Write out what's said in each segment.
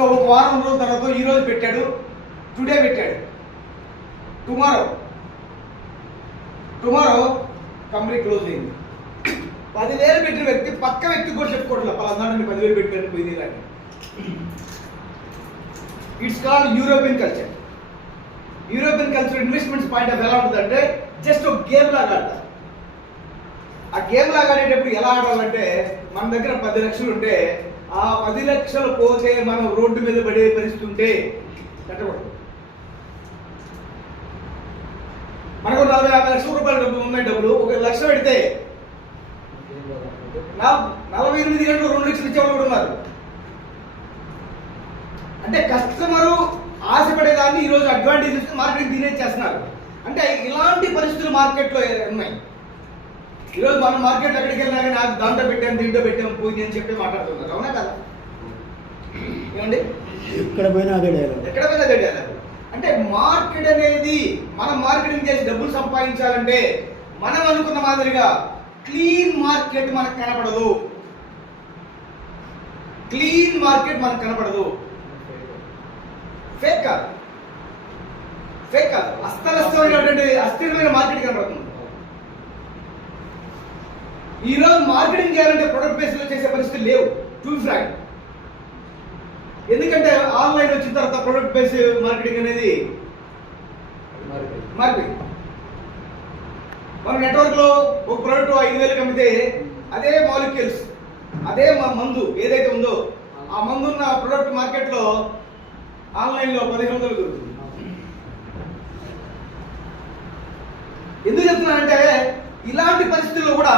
So ఒక వారం రోజుల తర్వాత ఈ రోజు పెట్టాడు, టుడే పెట్టాడు, టుమారో కంపెనీ క్లోజ్ అయింది. 10,000 పెట్టిన వ్యక్తి పక్క వ్యక్తి కూడా చెప్పుకోవట్లేదు, పలానా 10,000 పెట్టాను పోయింది కానీ. It's called European culture. European culture investments point of ఎలా ఉంటుందంటే జస్ట్ ఒక గేమ్ లాగా ఆడతారు. ఆ గేమ్ లాగా ఆడేటప్పుడు ఎలా ఆడాలంటే మన దగ్గర 10 లక్షలు ఉంటే ఆ 10 లక్షలు పోతే మనం రోడ్డు మీద పడే పరిస్థితి ఉంటే కట్టకూడదు. మనకు 40-50 లక్షల రూపాయలు డబ్బులు ఉన్నాయి, డబ్బులు 1 లక్ష పెడితే 48 గంటలు 2 లక్షలు ఇచ్చేవాళ్ళు కూడా ఉన్నారు. అంటే కస్టమరు ఆశపడేదాన్ని ఈరోజు అడ్వాంటేజెస్ మార్కెటింగ్ దీనే చేస్తున్నారు. అంటే ఇలాంటి పరిస్థితులు మార్కెట్లో ఉన్నాయి. ఈరోజు మనం మార్కెట్ ఎక్కడికి వెళ్ళినా కానీ నాకు దాంట్లో పెట్టాను దీంట్లో పెట్టాము పోయింది అని చెప్పి మాట్లాడుతున్నారు. అవునా కదా? ఏమండి, ఎక్కడ పోయినా అదే డైలాగ్. అంటే మార్కెట్ అనేది మనం మార్కెటింగ్ చేసి డబ్బులు సంపాదించాలంటే మనం అనుకున్న మాదిరిగా క్లీన్ మార్కెట్ మనకు కనపడదు. క్లీన్ మార్కెట్ మనకు కనపడదు. ఫేక్ కాదు, అస్థిరమైన మార్కెట్ కనపడుతుంది. ఈరోజు మార్కెటింగ్ చేయాలంటే ప్రొడక్ట్ బేస్లో చేసే పరిస్థితి లేవు, టు ఫ్రాంక్. ఎందుకంటే ఆన్లైన్ వచ్చిన తర్వాత ప్రొడక్ట్ బేస్ మార్కెటింగ్ అనేది మారిపోయింది. మన నెట్వర్క్ లో ఒక ప్రోడక్ట్ 5,000 అమ్మితే అదే మాలిక్యూల్స్, అదే మందు ఏదైతే ఉందో ఆ మందు ఉన్న ప్రొడక్ట్ మార్కెట్ లో ఆన్లైన్ లో 1,500 దొరుకుతుంది. ఎందుకు చెప్తున్నానంటే ఇలాంటి పరిస్థితుల్లో కూడా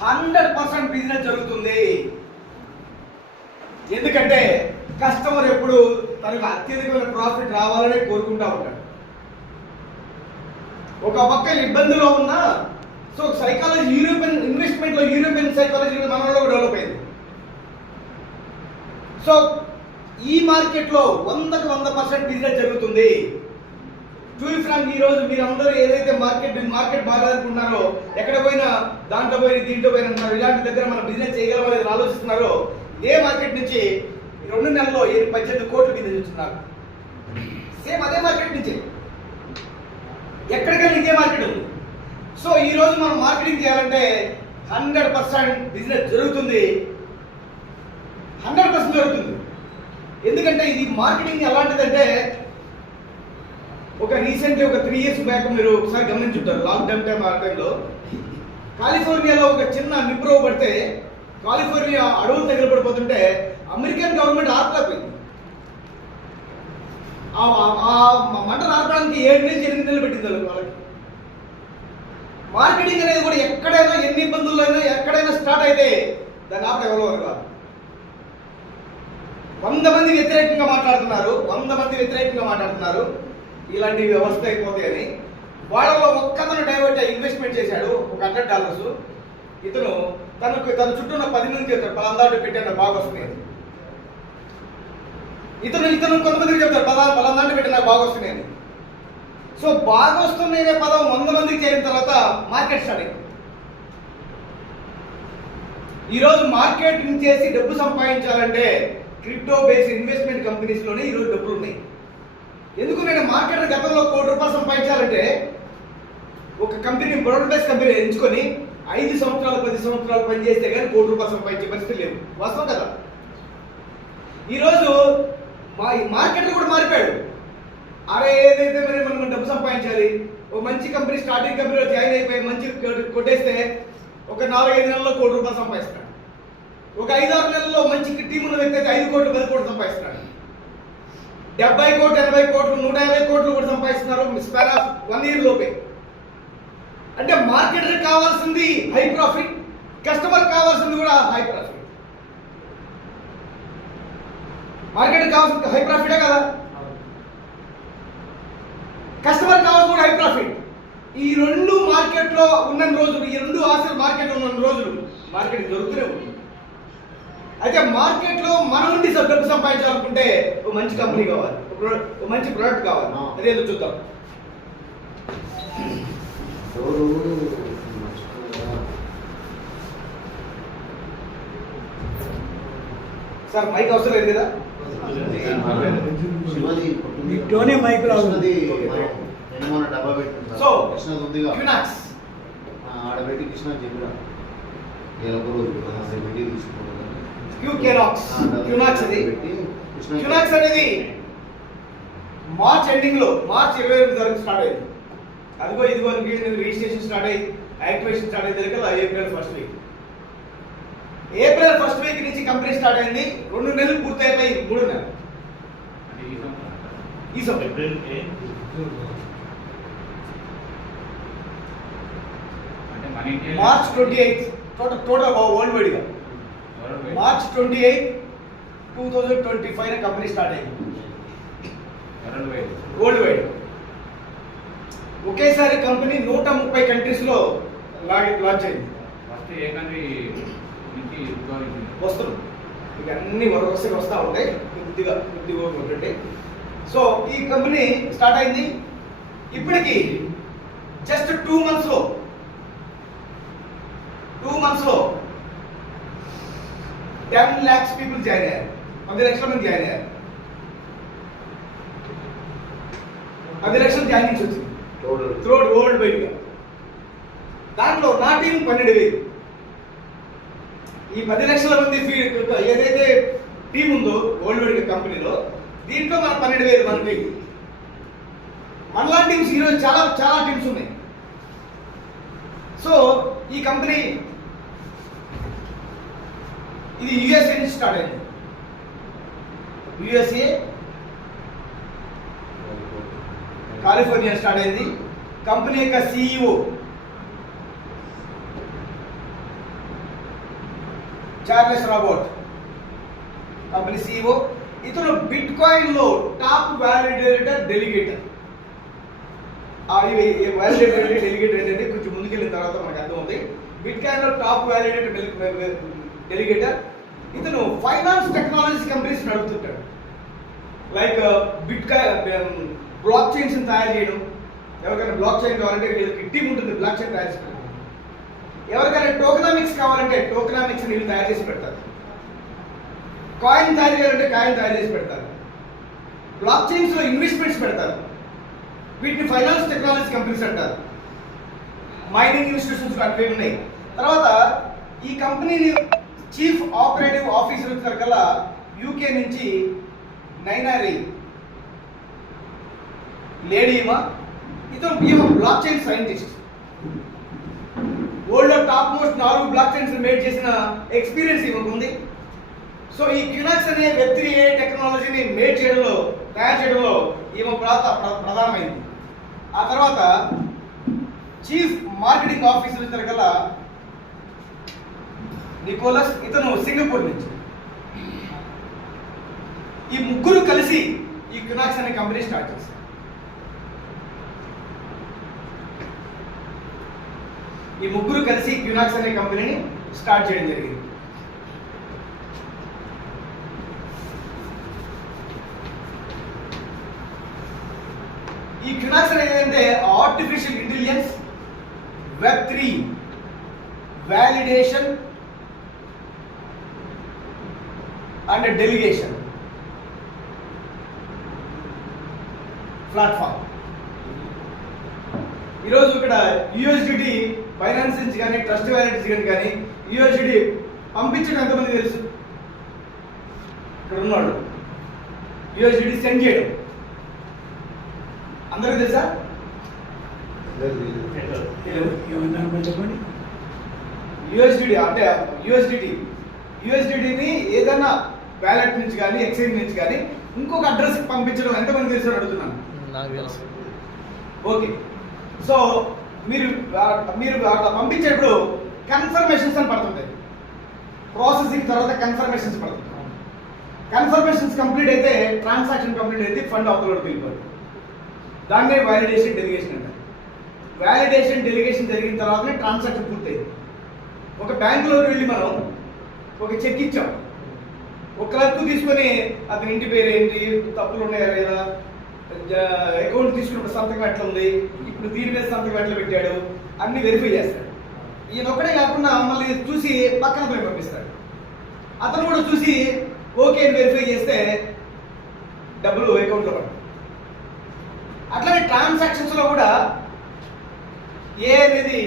100% బిజినెస్ జరుగుతుంది. ఎందుకంటే కస్టమర్ ఎప్పుడు తనకు అత్యధికమైన ప్రాఫిట్ రావాలని కోరుకుంటా ఉంటాడు. ఒక పక్క ఇబ్బందిలో ఉన్న సో సైకాలజీ యూరోపియన్ ఇన్వెస్ట్మెంట్ లో యూరోపియన్ సైకాలజీ మనలో డెవలప్ అయింది. సో ఈ మార్కెట్ లో 100% బిజినెస్ జరుగుతుంది. ట్యూల్ ఫ్రాంక్ ఈ రోజు మీరందరూ ఏదైతే మార్కెట్ బాగాలనుకుంటున్నారో ఎక్కడ పోయినా దాంట్లో పోయి దీంట్లో పోయినా అంటున్నారు. ఇలాంటి దగ్గర మనం బిజినెస్ చేయగలమని ఆలోచిస్తున్నారో ఇదే మార్కెట్ నుంచి 2 నెలల్లో 18 కోట్లు బిజినెస్ ఇస్తున్నారు. సేమ్ అదే మార్కెట్ నుంచి ఎక్కడికెళ్ళి ఇదే మార్కెట్ ఉంది. సో ఈ రోజు మనం మార్కెటింగ్ చేయాలంటే 100% బిజినెస్ జరుగుతుంది. 100% జరుగుతుంది. ఎందుకంటే ఇది మార్కెటింగ్ ఎలాంటిదంటే ఒక రీసెంట్లీ ఒక 3 years బ్యాక్ మీరు ఒకసారి గమనించుంటారు. లాక్డౌన్ టైంలో కాలిఫోర్నియాలో ఒక చిన్న నిప్రో పడితే కాలిఫోర్నియా అడవులు తగిలిపడిపోతుంటే అమెరికన్ గవర్నమెంట్ ఆపలేకపోయింది. ఆ మంటలు ఆపడానికి 7 నుంచి 8 నెలలు పెట్టింది వాళ్ళకి. మార్కెటింగ్ అనేది కూడా ఎక్కడైనా ఎన్ని ఇబ్బందులు అయినా ఎక్కడైనా స్టార్ట్ అయితే దాన్ని ఆపడం ఎవరో కాదు. 100 మంది వ్యతిరేకంగా మాట్లాడుతున్నారు. ఇలాంటి వ్యవస్థ అయిపోతాయని వాళ్ళలో ఒక్కతను డైవర్ట్ ఇన్వెస్ట్మెంట్ చేశాడు ఒక $100. ఇతను తన చుట్టూ ఉన్న 10 మందికి చెప్తాడు పలాందాటు పెట్టాను బాగా వస్తుంది. ఇతను కొంతమందికి చెప్తాడు పలాందాటు పెట్టిన బాగా వస్తుంది అని. సో బాగా వస్తుందనే పదం 100 మందికి చేరిన తర్వాత మార్కెట్ స్టార్ట్ అయింది. ఈరోజు మార్కెటింగ్ చేసి డబ్బు సంపాదించాలంటే క్రిప్టో బేస్డ్ ఇన్వెస్ట్మెంట్ కంపెనీస్ లోనే ఈరోజు డబ్బులు ఉన్నాయి. ఎందుకు నేను మార్కెట్ గతంలో ₹1 కోటి సంపాదించాలంటే ఒక కంపెనీ ప్రొడక్ట్ బేస్డ్ కంపెనీ ఎంచుకొని 5 సంవత్సరాలు 10 సంవత్సరాలు పనిచేస్తే కానీ ₹1 కోటి సంపాదించే పరిస్థితి లేదు. వాస్తవం కదా? ఈరోజు మార్కెట్ కూడా మారిపోయాడు. అరే ఏదైతే మరి మనం డబ్బు సంపాదించాలి, ఒక మంచి కంపెనీ స్టార్టింగ్ కంపెనీలో జాయిన్ అయిపోయి మంచి కొట్టేస్తే ఒక 4-5 నెలల్లో ₹1 కోటి సంపాదిస్తున్నాడు. ఒక 5-6 నెలల్లో మంచి టీం ఉన్న వ్యక్తి అయితే 5 కోట్లు 10 కోట్లు సంపాదిస్తున్నాడు. 70 కోట్లు 80 కోట్లు 150 కోట్లు కూడా సంపాదిస్తున్నారు స్పాన్ ఆఫ్ 1 year లోపే. అంటే మార్కెట్ కావాల్సింది హై ప్రాఫిట్, కస్టమర్ కావాల్సింది కూడా హై ప్రాఫిట్. మార్కెట్ కావాల్సింది హై ప్రాఫిటే కదా, కస్టమర్ కావాల్సింది కూడా హై ప్రాఫిట్. ఈ 2 మార్కెట్ లో ఉన్న రోజులు, ఈ 2 ఆశలు మార్కెట్ ఉన్న రోజులు మార్కెట్ దొరుకుతూనే ఉంటుంది. అయితే మార్కెట్ లో మనం ఉండి డబ్బు సంపాదించాలనుకుంటే ఒక మంచి కంపెనీ కావాలి, ఒక మంచి ప్రోడక్ట్ కావాలి. అదేదో చూద్దాం. సార్ మైక్ అవసరం లేదు కదా? శివది టోనీ మైక్ లో కృష్ణది మన డబ్బా పెట్టింది సో కృష్ణది ఉందిగా క్యూనాక్స్ ఆడబెట్టి కృష్ణ చెప్పిన నేను ఒక రోజు పెట్టి తీసుకున్నాను క్యూనాక్స్ ఇది క్యూనాక్స్ అనేది మార్చ్ ఎండింగ్ లో మార్చ్ 22 తారీఖు స్టార్ట్ అయింది. అదిగో ఇదిగో రిజిస్ట్రేషన్ స్టార్ట్ అయ్యి యాక్టివేషన్ స్టార్ట్ అయ్యింది April first week. April first week నుంచి కంపెనీ స్టార్ట్ అయింది. 2 నెలలు పూర్తి అయిపోయి 3 నెలలు ఈ సంవత్సరం మార్చ్ 28 టోటల్ వరల్డ్ వైడ్ గా మార్చ్ 28 2025 కంపెనీ స్టార్ట్ అయింది వరల్డ్ వైడ్. ఒకేసారి కంపెనీ 130 కంట్రీస్ లో లాంచ్ అయింది. వస్తున్నాం ఇక అన్ని వరుసగా వస్తూ ఉంటాయి, కొద్దిగా ఉంటుంటే. సో ఈ కంపెనీ స్టార్ట్ అయింది. ఇప్పటికి జస్ట్ 2 months లో 10 lakhs పీపుల్ జాయిన్ అయ్యారు. 10 లక్షల మంది జాయిన్ అయ్యారు. 10 లక్షల జాయినింగ్స్ వచ్చింది త్రూఅవుట్ వరల్డ్ వైడ్ గా. దాంట్లో నా టీం 12,000. ఈ 10 లక్షల మంది ఏదైతే టీం ఉందో వరల్డ్ వైడ్ కంపెనీలో, దీంట్లో మన 12,000 మంది. మనలా టీమ్స్ ఈరోజు చాలా చాలా టీమ్స్ ఉన్నాయి. సో ఈ కంపెనీ ఇది యుఎస్ఏ నుంచి స్టార్ట్ అయింది. యుఎస్ఏ కాలిఫోర్నియా స్టార్ట్ అయింది. కంపెనీ యొక్క CEO Charles Robert, company CEO. ఇతను బిట్ కాయిన్ లో top validator delegator. Validator delegator అనేది కొంచెం ముందుకెళ్ళిన తర్వాత మనకు అర్థమవుతుంది. బిట్ కాయిన్ లో టాప్ వాలిడేటర్ డెలిగేటర్. ఇతను ఫైనాన్స్ టెక్నాలజీ కంపెనీస్ నడుపుతుంటాడు. లైక్ బ్లాక్ చైన్స్ తయారు చేయడం. ఎవరికైనా బ్లాక్ చైన్ కావాలంటే వీళ్ళకి టీమ్ ఉంటుంది బ్లాక్ చైన్ తయారు చేసి. ఎవరికైనా టోకనామిక్స్ కావాలంటే టోకనామిక్స్ వీళ్ళు తయారు చేసి పెడతారు. కాయిన్ తయారు చేయాలంటే కాయిన్ తయారు చేసి పెడతారు. బ్లాక్ చైన్స్ లో ఇన్వెస్ట్మెంట్స్ పెడతారు. వీటిని ఫైనాన్స్ టెక్నాలజీ కంపెనీస్ అంటారు. మైనింగ్ ఇన్స్టిట్యూషన్స్ అట్వే ఉన్నాయి. తర్వాత ఈ కంపెనీని చీఫ్ ఆపరేటివ్ ఆఫీసర్ వచ్చారు కల్లా యూకే నుంచి నైనా రే లేడీ. ఇతను బ్లాక్ చైన్ సైంటిస్ట్. వరల్డ్ లో top most 4 blockchains made చేసిన ఎక్స్పీరియన్స్ ఈమెకు ఉంది. సో ఈ క్యూనాక్స్ అనే Web3 టెక్నాలజీని తయారు చేయడంలో ఈమె ప్రధానమైంది. ఆ తర్వాత చీఫ్ మార్కెటింగ్ ఆఫీసర్ ఇద్దరు కల్లా నికోలస్, ఇతను సింగపూర్ నుంచి. ఈ ముగ్గురు కలిసి ఈ క్యూనాక్స్ అనే కంపెనీ స్టార్ట్ చేశారు. ఈ ముగ్గురు కలిసి క్యూనాక్స్ అనే కంపెనీని స్టార్ట్ చేయడం జరిగింది. ఈ క్యూనాక్స్ అనేది ఏంటంటే artificial intelligence, Web3, validation and delegation platform. ఈరోజు ఇక్కడ USDT ఫైనాన్స్ నుంచి కానీ ట్రస్ట్ వ్యాలిడేషన్ కానీ USDT పంపించడం ఎంతమంది తెలుసు? ఇక్కడ ఉన్నాడు. USDT సెండ్ చేయడం అందరికీ తెలుసా? చెప్పండి. USDT అంటే USDTని ఏదైనా వ్యాలెట్ నుంచి కానీ ఎక్స్చేంజ్ నుంచి కానీ ఇంకొక అడ్రస్ పంపించడం ఎంతమంది తెలుసు అడుగుతున్నాను. నాకు తెలుసు. ఓకే. సో మీరు అట్లా పంపించేటప్పుడు కన్ఫర్మేషన్స్ అని పడుతుంటాయి. ప్రాసెసింగ్ తర్వాత కన్ఫర్మేషన్స్ పడుతుంది. కన్ఫర్మేషన్స్ కంప్లీట్ అయితే, ట్రాన్సాక్షన్ కంప్లీట్ అయితే ఫండ్ అవతలకి వెళ్ళిపోతుంది. దాన్నే వ్యాలిడేషన్ డెలిగేషన్ అంటారు. వ్యాలిడేషన్ డెలిగేషన్ జరిగిన తర్వాతనే ట్రాన్సాక్షన్ పూర్తయింది. ఒక బ్యాంకులోకి వెళ్ళి మనం ఒక చెక్ ఇచ్చాం. ఒక క్లర్క్ తీసుకొని అతని ఇంటి పేరు ఏంటి, తప్పులు ఉన్నాయా లేదా, అకౌంట్ తీసుకున్నప్పుడు సంతకం ఎట్లా ఉంది, ఇప్పుడు దీని మీద సంతకం ఎట్లా పెట్టాడు, అన్ని వెరిఫై చేస్తాడు. ఈయన ఒక్కడే కాకుండా మళ్ళీ చూసి పక్కన పోయి పంపిస్తాడు. అతను కూడా చూసి ఓకే అని వెరిఫై చేస్తే డబ్బులు అకౌంట్లో పడతాయి. అట్లానే ట్రాన్సాక్షన్స్లో కూడా ఏ అనేది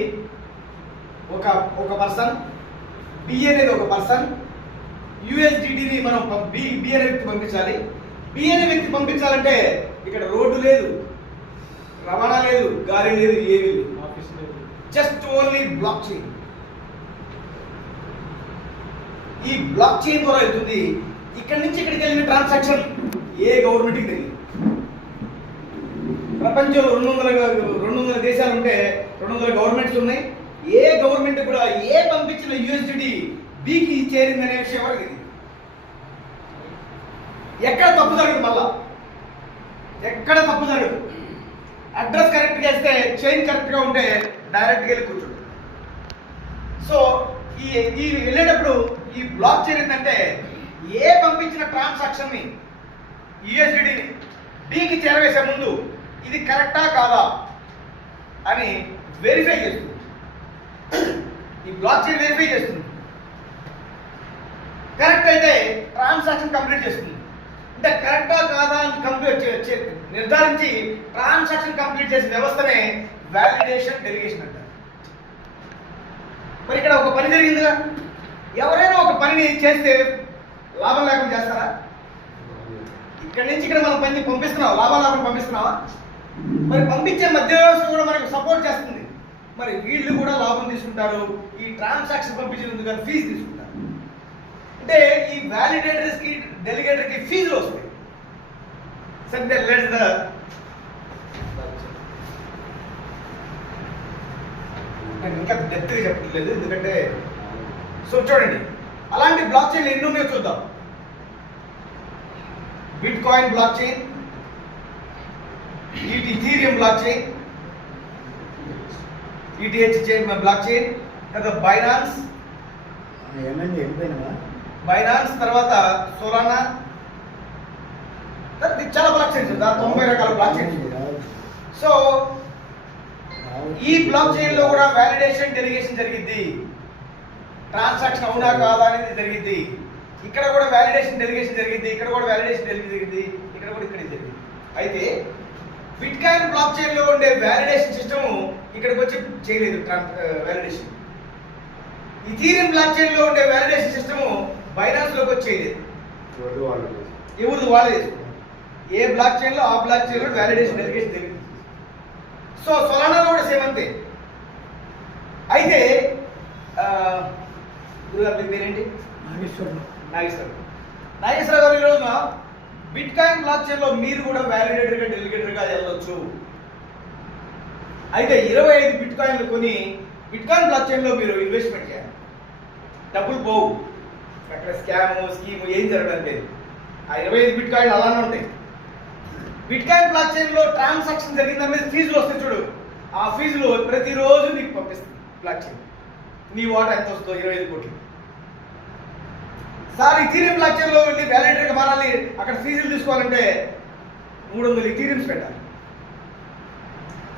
ఒక పర్సన్, బి అనేది ఒక పర్సన్, యూఎస్డిటిని మనం బి అనే వ్యక్తి పంపించాలి. బి అనే వ్యక్తి పంపించాలంటే ఇక్కడ రోడ్డు లేదు, రవాణా లేదు, గాలి లేదు, ఏమీ లేదు, జస్ట్ ఓన్లీ బ్లాక్ చైన్. ఈ బ్లాక్ చైన్ ద్వారా వెళ్తుంది. ఇక్కడి నుంచి ఇక్కడికి వెళ్ళిన ట్రాన్సాక్షన్ ఏ గవర్నమెంట్కి తెలియదు. ప్రపంచంలో 200 దేశాలు ఉంటే 200 గవర్నమెంట్స్ ఉన్నాయి. ఏ గవర్నమెంట్ కూడా ఏ పంపించిన యూఎస్డిటి బికి చేరిందనే విషయం ఎవరికి తెలియదు. ఎక్కడ తప్పు జరగదు, మళ్ళా ఎక్కడ తప్పు జరగదు. అడ్రస్ కరెక్ట్గా వేస్తే చైన్ కరెక్ట్గా ఉంటే డైరెక్ట్గా వెళ్ళి కూర్చోడు. సో ఈ వెళ్ళేటప్పుడు ఈ బ్లాక్ చైన్ ఏంటంటే ఏ పంపించిన ట్రాన్సాక్షన్ని యూఎస్డిటిని బికి చేరవేసే ముందు ఇది కరెక్టా కాదా అని వెరిఫై చేస్తుంది. ఈ బ్లాక్ చైన్ వెరిఫై చేస్తుంది. కరెక్ట్ అయితే ట్రాన్సాక్షన్ కంప్లీట్ చేస్తుంది. అంటే కరెక్టా కాదా అని నిర్ధారించి ట్రాన్సాక్షన్ కంప్లీట్ చేసే వ్యవస్థనే వ్యాలిడేషన్ డెలిగేషన్ అంటారు. మరి ఇక్కడ ఒక పని జరిగిందిగా, ఎవరైనా ఒక పనిని చేస్తే లాభం లేకుండా చేస్తారా? ఇక్కడి నుంచి ఇక్కడ మనం పని పంపిస్తున్నావా, లాభం లేకుండా పంపిస్తున్నావా? మరి పంపించే మధ్య వ్యవస్థ కూడా మనకు సపోర్ట్ చేస్తుంది. మరి వీళ్ళు కూడా లాభం తీసుకుంటారు. ఈ ట్రాన్సాక్షన్ పంపించినందుకు కానీ ఫీజు తీసుకుంటారు. అంటే ఈ వ్యాలిడేటర్స్ కి డెలిగేటర్ కి ఫీజులు వస్తాయి. సరే లెట్స్ ద నేను ఇంకా డెప్త్గా చెప్పట్లేదు ఎందుకంటే సో చూడండి అలాంటి బ్లాక్ చైన్ ఎన్ని ఉన్నాయో చూద్దాం. Bit coin block chain, Ethereum block chain, ETH chain block chain, తర్వాత బైనాన్స్, బైనాన్స్ తర్వాత సోలానా, చాలా బ్లాక్ చైన్స్, 90 రకాల బ్లాక్ చైన్స్. సో ఈ బ్లాక్ చైన్ లో కూడా వ్యాలిడేషన్ డెలిగేషన్ జరిగింది. ట్రాన్సాక్షన్ అవునా కాదా అనేది జరిగింది. ఇక్కడ కూడా వ్యాలిడేషన్ డెలిగేషన్ జరిగింది. ఇక్కడ కూడా వ్యాలిడేషన్ డెలిగేషన్ జరిగింది. ఇక్కడ కూడా ఇక్కడ జరిగింది. అయితే బిట్కాయిన్ బ్లాక్ చైన్ లో ఉండే వ్యాలిడేషన్ సిస్టమ్ ఇక్కడికి వచ్చి చేయలేదు వ్యాలిడేషన్. ఈథీరియం బ్లాక్ చైన్ లో ఉండే వ్యాలిడేషన్ సిస్టమ్ బైనాన్స్ లోకి వచ్చి చేయలేదు. ఎవరిది వాళ్ళే చేసుకున్నారు. ఏ బ్లాక్ చైన్ లో ఆ బ్లాక్ చైన్ లో వ్యాలిడేషన్ డెలిగేషన్ జరిగింది. సో సొలానాలో కూడా సేమ్ అంతే. అయితే గురుగారి పేరేంటి? నాగేశ్వర గారు ఈ రోజున బిట్ కాయిన్ బ్లాక్ చైన్ లో మీరు కూడా వ్యాలిడేటర్ గా డెలిగేటర్ గా వెళ్ళొచ్చు. అయితే 25 బిట్ కాయిన్లు కొని బిట్ కాయిన్ బ్లాక్ చైన్ లో మీరు ఇన్వెస్ట్మెంట్ చేయాలి. డబ్బులు పోవు, అక్కడ స్కీమ్ ఏం జరగడం లేదు. ఆ 25 బిట్ కాయిన్ అలానే ఉంటాయి. బిట్ కాయిన్ బ్లాక్ చైన్ లో ట్రాన్సాక్షన్ జరిగింది అనేది ఫీజులు వస్తాయి చూడు. ఆ ఫీజులు ప్రతిరోజు నీకు పంపిస్తుంది బ్లాక్ చైన్. నీ వాటా ఎంత వస్తుందో 25 కోట్లు. సార్ ఈథీరియం బ్లాక్ చైన్ లో వెళ్ళి వ్యాలిడేటర్ గా మారాలి, అక్కడ ఫీజులు తీసుకోవాలంటే 300 ఈథీరియంస్ పెట్టాలి.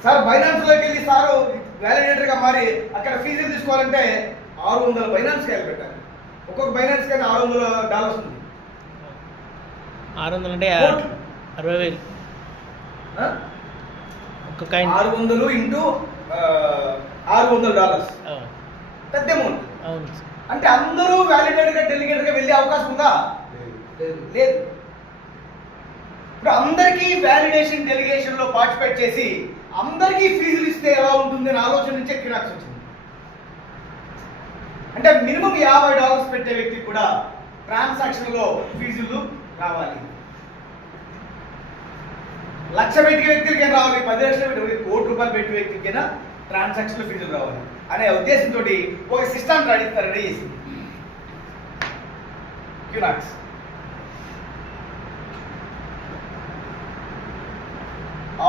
సార్ బైనాన్స్ లోకి వెళ్ళి సార్ వ్యాలిడేటర్ గా మారి అక్కడ ఫీజులు తీసుకోవాలంటే 600 బైనాన్స్ కాయలు పెట్టాలి. ఒక్కొక్క బైనాన్స్ కానీ $600 ఉంది. 600 అంటే 60,000 ఒక్క కాయిన్. 600 ఇంటూ $600 పెద్ద అమౌంట్. అవును. అంటే అందరూ వ్యాలిడేటర్ గా డెలిగేటర్ గా వెళ్ళే అవకాశం ఉందా? లేదు. ఇప్పుడు అందరికీ వ్యాలిడేషన్ డెలిగేషన్ లో పార్టిసిపేట్ చేసి అందరికీ ఫీజులు ఇస్తే ఎలా ఉంటుంది అని ఆలోచన నుంచి ఎక్కినాక్స్ వచ్చింది. అంటే మినిమం $50 పెట్టే వ్యక్తికి కూడా ట్రాన్సాక్షన్ లో ఫీజులు రావాలి. 1,00,000 పెట్టే వ్యక్తికి రావాలి, 10 లక్షలు పెట్టే ₹1 కోటి పెట్టే వ్యక్తికైనా ట్రాన్సాక్షన్ లో ఫీజులు రావాలి అనే ఉద్దేశంతో ఒక సిస్టమ్ రెడీ చేసింది క్యూనాక్స్.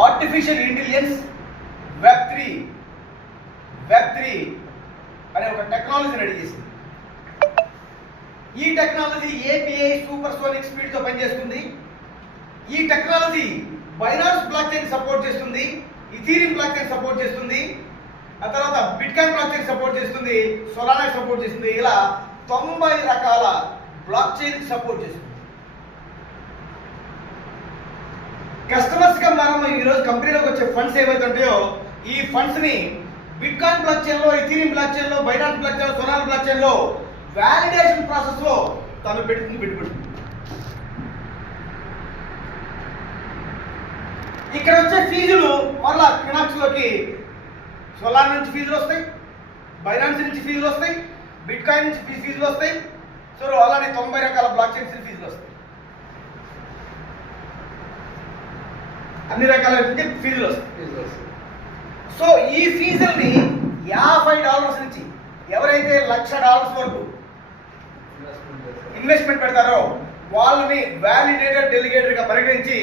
ఆర్టిఫిషియల్ ఇంటెలిజెన్స్ వెబ్3 అనే ఒక టెక్నాలజీ రెడీ చేసింది. ఈ టెక్నాలజీ API సూపర్సోనిక్ స్పీడ్ తో పనిచేస్తుంది. ఈ technology Binance block chain support చేస్తుంది, ఈథీరియం బ్లాక్ చైన్ సపోర్ట్ చేస్తుంది, ఆ తర్వాత బిట్కాయిన్ బ్లాక్ చైన్ సపోర్ట్ చేస్తుంది, సొలానా సపోర్ట్ చేస్తుంది. ఇలా 90 రకాల బ్లాక్ చైన్ సపోర్ట్ చేస్తుంది. కస్టమర్స్ గా మనం ఈరోజు కంపెనీలోకి వచ్చే ఫండ్స్ ఏవైతే ఉంటాయో ఈ ఫండ్స్ ని బిట్కాయిన్ బ్లాక్ చైన్ లో, ఇథీరియం బ్లాక్ చైన్ లో, బైనాన్స్ బ్లాక్ చైన్ లో, సోలానా బ్లాక్ చైన్ లో వాలిడేషన్ ప్రాసెస్ లో తను పెడుతుంది పెట్టుబడి. ఇక్కడ వచ్చే ఫీజులు మళ్ళా ఫినాన్స్ లోకి సోలానా నుంచి ఫీజులు వస్తాయి, బైనాన్స్ నుంచి ఫీజులు వస్తాయి, బిట్కాయిన్ నుంచి ఫీజులు వస్తాయి. సో అలానే 90 రకాల బ్లాక్ చైన్స్ ఫీజులు వస్తాయి. అన్ని రకాల ఫీజులు వస్తాయి. సో ఈ ఫీజుల్ని $50 నుంచి ఎవరైతే $1,00,000 వరకు ఇన్వెస్ట్మెంట్ పెడతారో వాళ్ళని వ్యాలిడేటెడ్ డెలిగేటర్గా పరిగణించి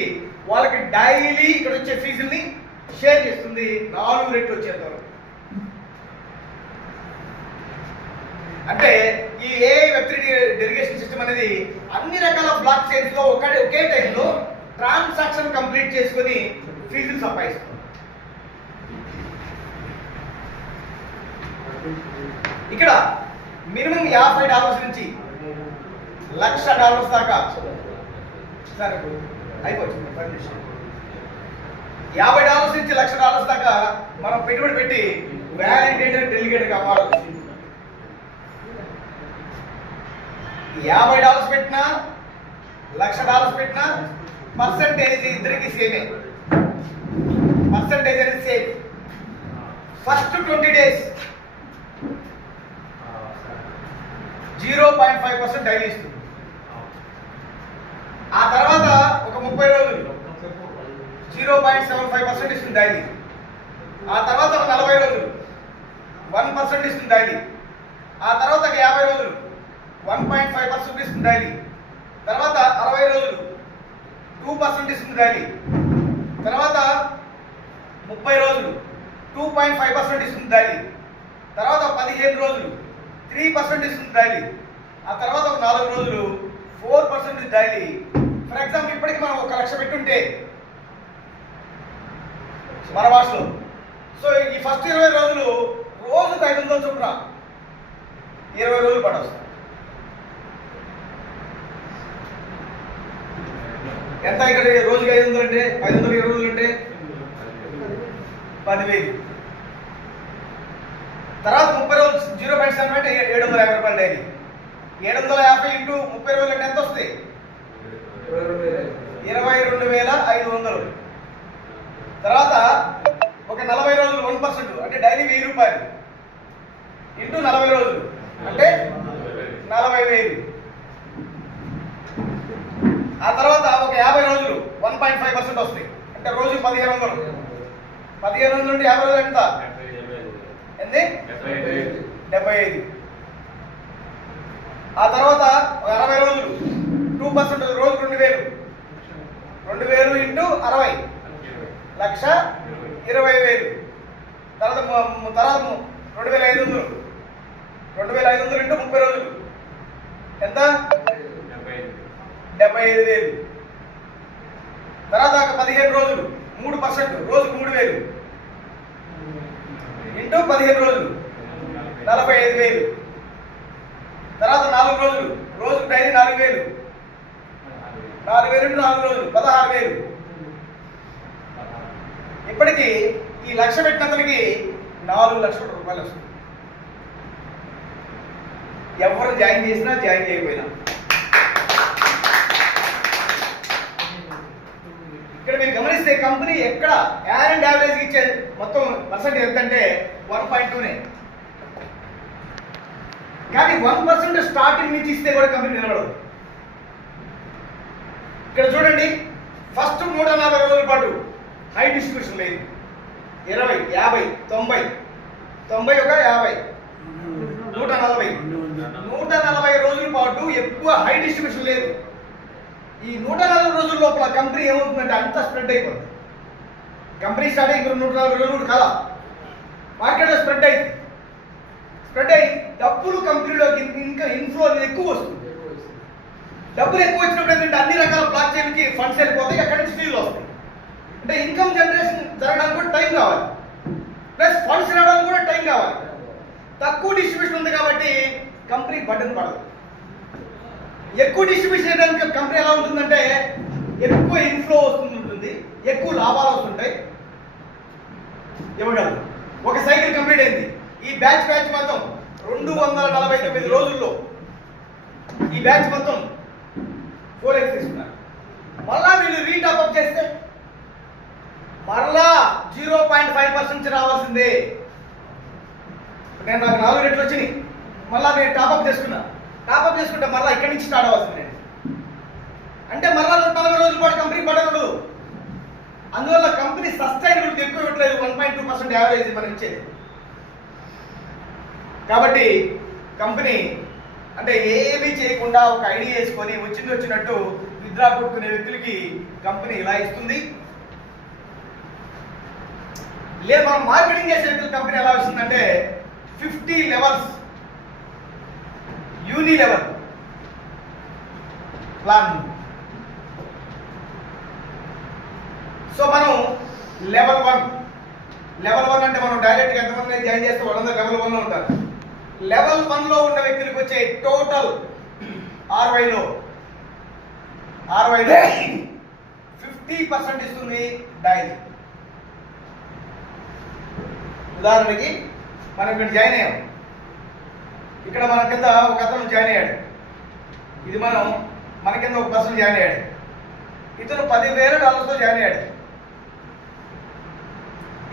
వాళ్ళకి డైలీ ఇక్కడ వచ్చే ఫీజుల్ని షేర్ చేస్తుంది 4 రెట్లు వచ్చేంతవరకు. అంటే ఈ ఏఐ వెబ్3 డెలిగేషన్ సిస్టమ్ అనేది అన్ని రకాల బ్లాక్ చైన్స్ లో ఒకే టైంలో ట్రాన్సాక్షన్ కంప్లీట్ చేసుకుని ఫీజులు సంపాదిస్తుంది. ఇక్కడ మినిమం $50 నుంచి $1,00,000 దాకా సరే అయిపోతుంది. $50 నుంచి $1,00,000 దాకా మనం పెట్టుబడి పెట్టి వ్యాలిడేటెడ్ డెలిగేట్ కావాలి. $50 పెట్టినా $1,00,000 పెట్టినా పర్సంటేజ్ ఇద్దరికి సేమే. పర్సంటేజ్ అనేది సేమ్. ఫస్ట్ 20 days 0.5% డైలీ ఇస్తుంది. ఆ తర్వాత ఒక 30 రోజులు 0.75% ఇస్తుంది డైలీ. ఆ తర్వాత ఒక 40 రోజులు 1% ఇస్తుంది డైలీ. ఆ తర్వాత ఒక 50 రోజులు 1.5% ఇస్తుంది డైలీ. తర్వాత 60 రోజులు 2% ఇస్తుంది డైలీ. తర్వాత 30 రోజులు 2.5% ఇస్తుంది డైలీ. తర్వాత 15 రోజులు 3% ఇస్తుంది డైలీ. ఆ తర్వాత ఒక 4 రోజులు 4% డైలీ. ఫర్ ఎగ్జాంపుల్ ఇప్పటికి మనం 1,00,000 పెట్టుంటే మన భాషలో, సో ఈ ఫస్ట్ 20 రోజులు రోజుకు 500 చొప్పున 20 రోజులు పడవచ్చు. ఎంత ఇక్కడ రోజుకి 500 అంటే 520 రోజులు అంటే 10,000. తర్వాత 30 రోజులు 0.7 అంటే $750 డైలీ. 750 ఇంటూ 30 రోజులు అంటే ఎంత వస్తుంది? 22,500. తర్వాత ఒక 40 రోజులు 1% అంటే డైలీ ₹1,000 ఇంటూ 40 రోజులు అంటే 40,000. ఆ తర్వాత ఒక 50 రోజులు 1.5% వస్తాయి అంటే రోజు 1,500. 1,500 నుండి 50 రోజులు ఎంత? ఎంత? 75. ఆ తర్వాత ఒక 60 రోజులు 2% రోజు 2,000. 2,000 ఇంటూ 60 1,20,000. తర్వాత 2,500. 2,500 ఇంటూ 30 రోజులు ఎంత? 75,000. తర్వాత 15 రోజులు 3% రోజుకు 3,000 ఇంటూ 15 రోజులు 45,000. తర్వాత 4 రోజులు రోజుకు డైలీ 4,000. 4,000 ఇంటూ 4 రోజులు 16,000. ఇప్పటికీ ఈ 1,00,000 పెట్టిన అతనికి ₹4,00,000 వస్తుంది. ఎవరు జాయిన్ చేసినా జాయిన్ చేయకపోయినా. ఇక్కడ మీరు గమనిస్తే కంపెనీ ఎక్కడ యావరేజ్ యావరేజ్ ఇచ్చే మొత్తం పర్సెంటేజ్ ఎంత అంటే 1.2నే. కానీ 1% స్టార్టింగ్ నుంచి ఇస్తే కూడా కంపెనీ నిలబడదు. ఇక్కడ చూడండి, ఫస్ట్ 140 రోజుల పాటు హై డిస్ట్రిబ్యూషన్ లేదు. 20, 50, 90, 91, 50, 140. 140 రోజుల పాటు ఎక్కువ హై డిస్ట్రిబ్యూషన్ లేదు. ఈ 140 రోజుల లోపల కంపెనీ ఏమవుతుందంటే అంతా స్ప్రెడ్ అయిపోతుంది. కంపెనీ స్టార్ట్ అయ్యి 140 రోజులు కదా మార్కెట్లో స్ప్రెడ్ అయ్యి డబ్బులు కంపెనీలోకి ఇంకా ఇన్ఫ్లో అనేది ఎక్కువ వస్తుంది. డబ్బులు ఎక్కువ వచ్చినప్పుడు ఏంటంటే అన్ని రకాల బ్లాక్ చైన్కి ఫండ్స్ వెళ్ళిపోతాయి, అక్కడి నుంచి ఫీల్ వస్తాయి. అంటే ఇన్కమ్ జనరేషన్ జరగడానికి కూడా టైం కావాలి, ప్లస్ ఫండ్స్ రావడానికి కూడా టైం కావాలి. తక్కువ డిస్ట్రిబ్యూషన్ ఉంది కాబట్టి కంపెనీ బటన్ పడదు. ఎక్కువ డిస్ట్రిబ్యూషన్ చేయడానికి కంపెనీ ఎలా ఉంటుందంటే ఎక్కువ ఇన్ఫ్లో వస్తుంది, ఎక్కువ లాభాలు వస్తుంటాయి, ఇవ్వగలరు. ఒక సైకిల్ కంప్లీట్ అయింది. ఈ బ్యాచ్ మొత్తం 249 రోజుల్లో ఈ బ్యాచ్ మొత్తం 4x తీసుకున్నారు. మళ్ళా వీళ్ళు రీటాప్అప్ చేస్తే మరలా 0.5% రావాల్సిందే. నేను నాకు 4 రెట్లు వచ్చినాయి, మళ్ళా నేను టాప్అప్ చేసుకుంటే మళ్ళీ ఇక్కడి నుంచి స్టార్ట్ అవ్వాల్సిందే. అంటే మళ్ళా 140 రోజుల పాటు కంపెనీ పడకూడదు. అందువల్ల కంపెనీ సస్టైనబిలిటీ ఎక్కువ ఇవ్వట్లేదు, 1.2% యావరేజ్ మనం ఇచ్చేది. కాబట్టి కంపెనీ అంటే ఏమీ చేయకుండా ఒక ఐడియా వేసుకొని వచ్చినట్టు విత్డ్రా కొట్టుకునే వ్యక్తులకి కంపెనీ ఇలా ఇస్తుంది. లేదు మనం మార్కెటింగ్ చేసే వ్యక్తులు కంపెనీ ఎలా వస్తుందంటే 50 లెవెల్స్ యూని లెవెల్ ప్లాన్. సో మనం లెవెల్ 1 అంటే మనం డైరెక్ట్గా ఎంతమంది జాయిన్ చేస్తే వాళ్ళందరూ లెవెల్ 1లో ఉంటారు. లెవెల్ 1లో ఉన్న వ్యక్తులకు వచ్చే టోటల్ ROIలో 50% ఇస్తుంది డైలీ. ఉదాహరణకి మనం ఇక్కడ జాయిన్ అయ్యాం, ఇక్కడ మన కింద ఒక అతను జాయిన్ అయ్యాడు, ఇది మన కింద ఒక పర్సన్ జాయిన్ అయ్యాడు. ఇతను $10,000 జాయిన్ అయ్యాడు.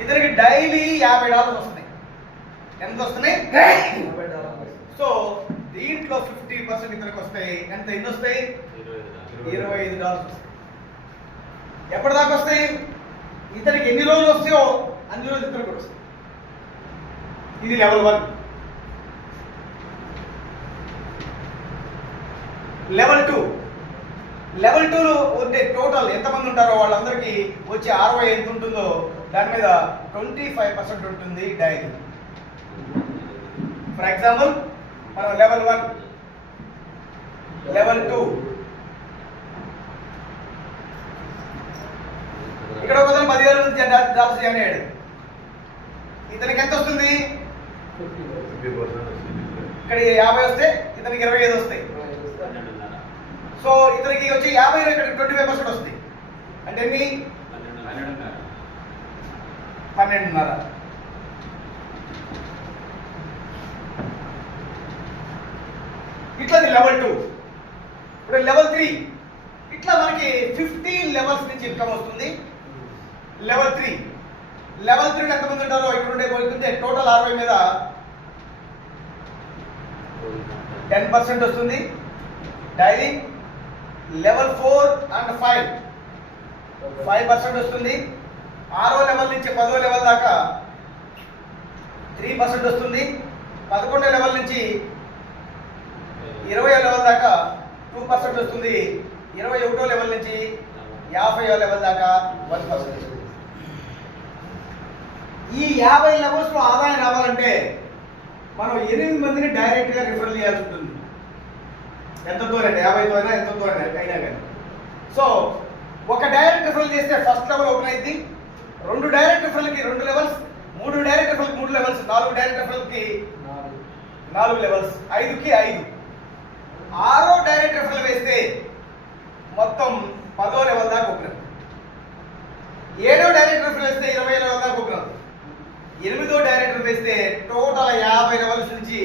ఇతనికి డైలీ $50 వస్తున్నాయి. ఎంత వస్తున్నాయి? సో దీంట్లో 50% ఇతనికి వస్తాయి. ఎంత ఎన్ని వస్తాయి? $25 వస్తాయి. ఎప్పటిదాకా వస్తాయి? ఇతనికి ఎన్ని రోజులు వస్తాయో అన్ని రోజులు ఇతనికి కూడా వస్తాయి. ఇది లెవెల్ 1. లెవెల్ 2లో ఉంటే టోటల్ ఎంతమంది ఉంటారో వాళ్ళందరికీ వచ్చే ROI ఎంత ఉంటుందో దాని మీద 25% ఉంటుంది డైలీ. ఫర్ ఎగ్జాంపుల్ మనం లెవెల్ 1, లెవెల్ 2 ఇక్కడ ఒక $10,000 జాయిన్ అయ్యాడు. ఇతనికి ఎంత వస్తుంది? ఇక్కడ 50 వస్తే ఇతనికి 25 వస్తాయి. సో ఇతనికి వచ్చి 50 ఇక్కడ 25% వస్తుంది. అంటే ఎన్ని? 12.5. ఇట్లా లెవెల్ 2. ఇప్పుడు లెవెల్ 3 ఇట్లా మనకి 15 లెవెల్స్ నుంచి ఇన్కమ్ వస్తుంది. లెవెల్ 3 ఎంతమంది ఉంటారో ఇక్కడ ఉండే పోతుంటే టోటల్ ROI మీద 10% వస్తుంది డైలీ. లెవెల్ 4 అండ్ 5% వస్తుంది. 6వ లెవెల్ నుంచి 10వ లెవెల్ దాకా 3% వస్తుంది. 11వ లెవెల్ నుంచి 20వ లెవెల్ దాకా 2% వస్తుంది. 21వ లెవెల్ నుంచి 50వ లెవెల్ దాకా 1% వస్తుంది. ఈ 50 లెవెల్స్ లో ఆదాయం రావాలంటే మనం 8 మందిని డైరెక్ట్ గా రిఫర్ చేయాల్సి ఉంటుంది. ఎంతతో 50తో అయినా ఎంతతో అయినా కానీ. సో ఒక డైరెక్ట్ రిఫరల్ చేస్తే ఫస్ట్ లెవెల్ ఓపెన్ అయింది. 2 డైరెక్ట్ రిఫరల్కి 2 లెవెల్స్, 3 డైరెక్ట్ రిఫరల్కి 3 లెవెల్స్, 4 డైరెక్ట్ రిఫరల్కి 4 లెవెల్స్, 5కి 5. 6వ డైరెక్ట్ రిఫరల్ వేస్తే మొత్తం 10వ లెవెల్ దాకా ఓపెన్. 7వ డైరెక్ట్ రిఫరల్ వేస్తే 20వ లెవెల్ దాకా ఓపెన్. 8వ డైరెక్టర్ వేస్తే టోటల్ 50 లెవెల్స్ నుంచి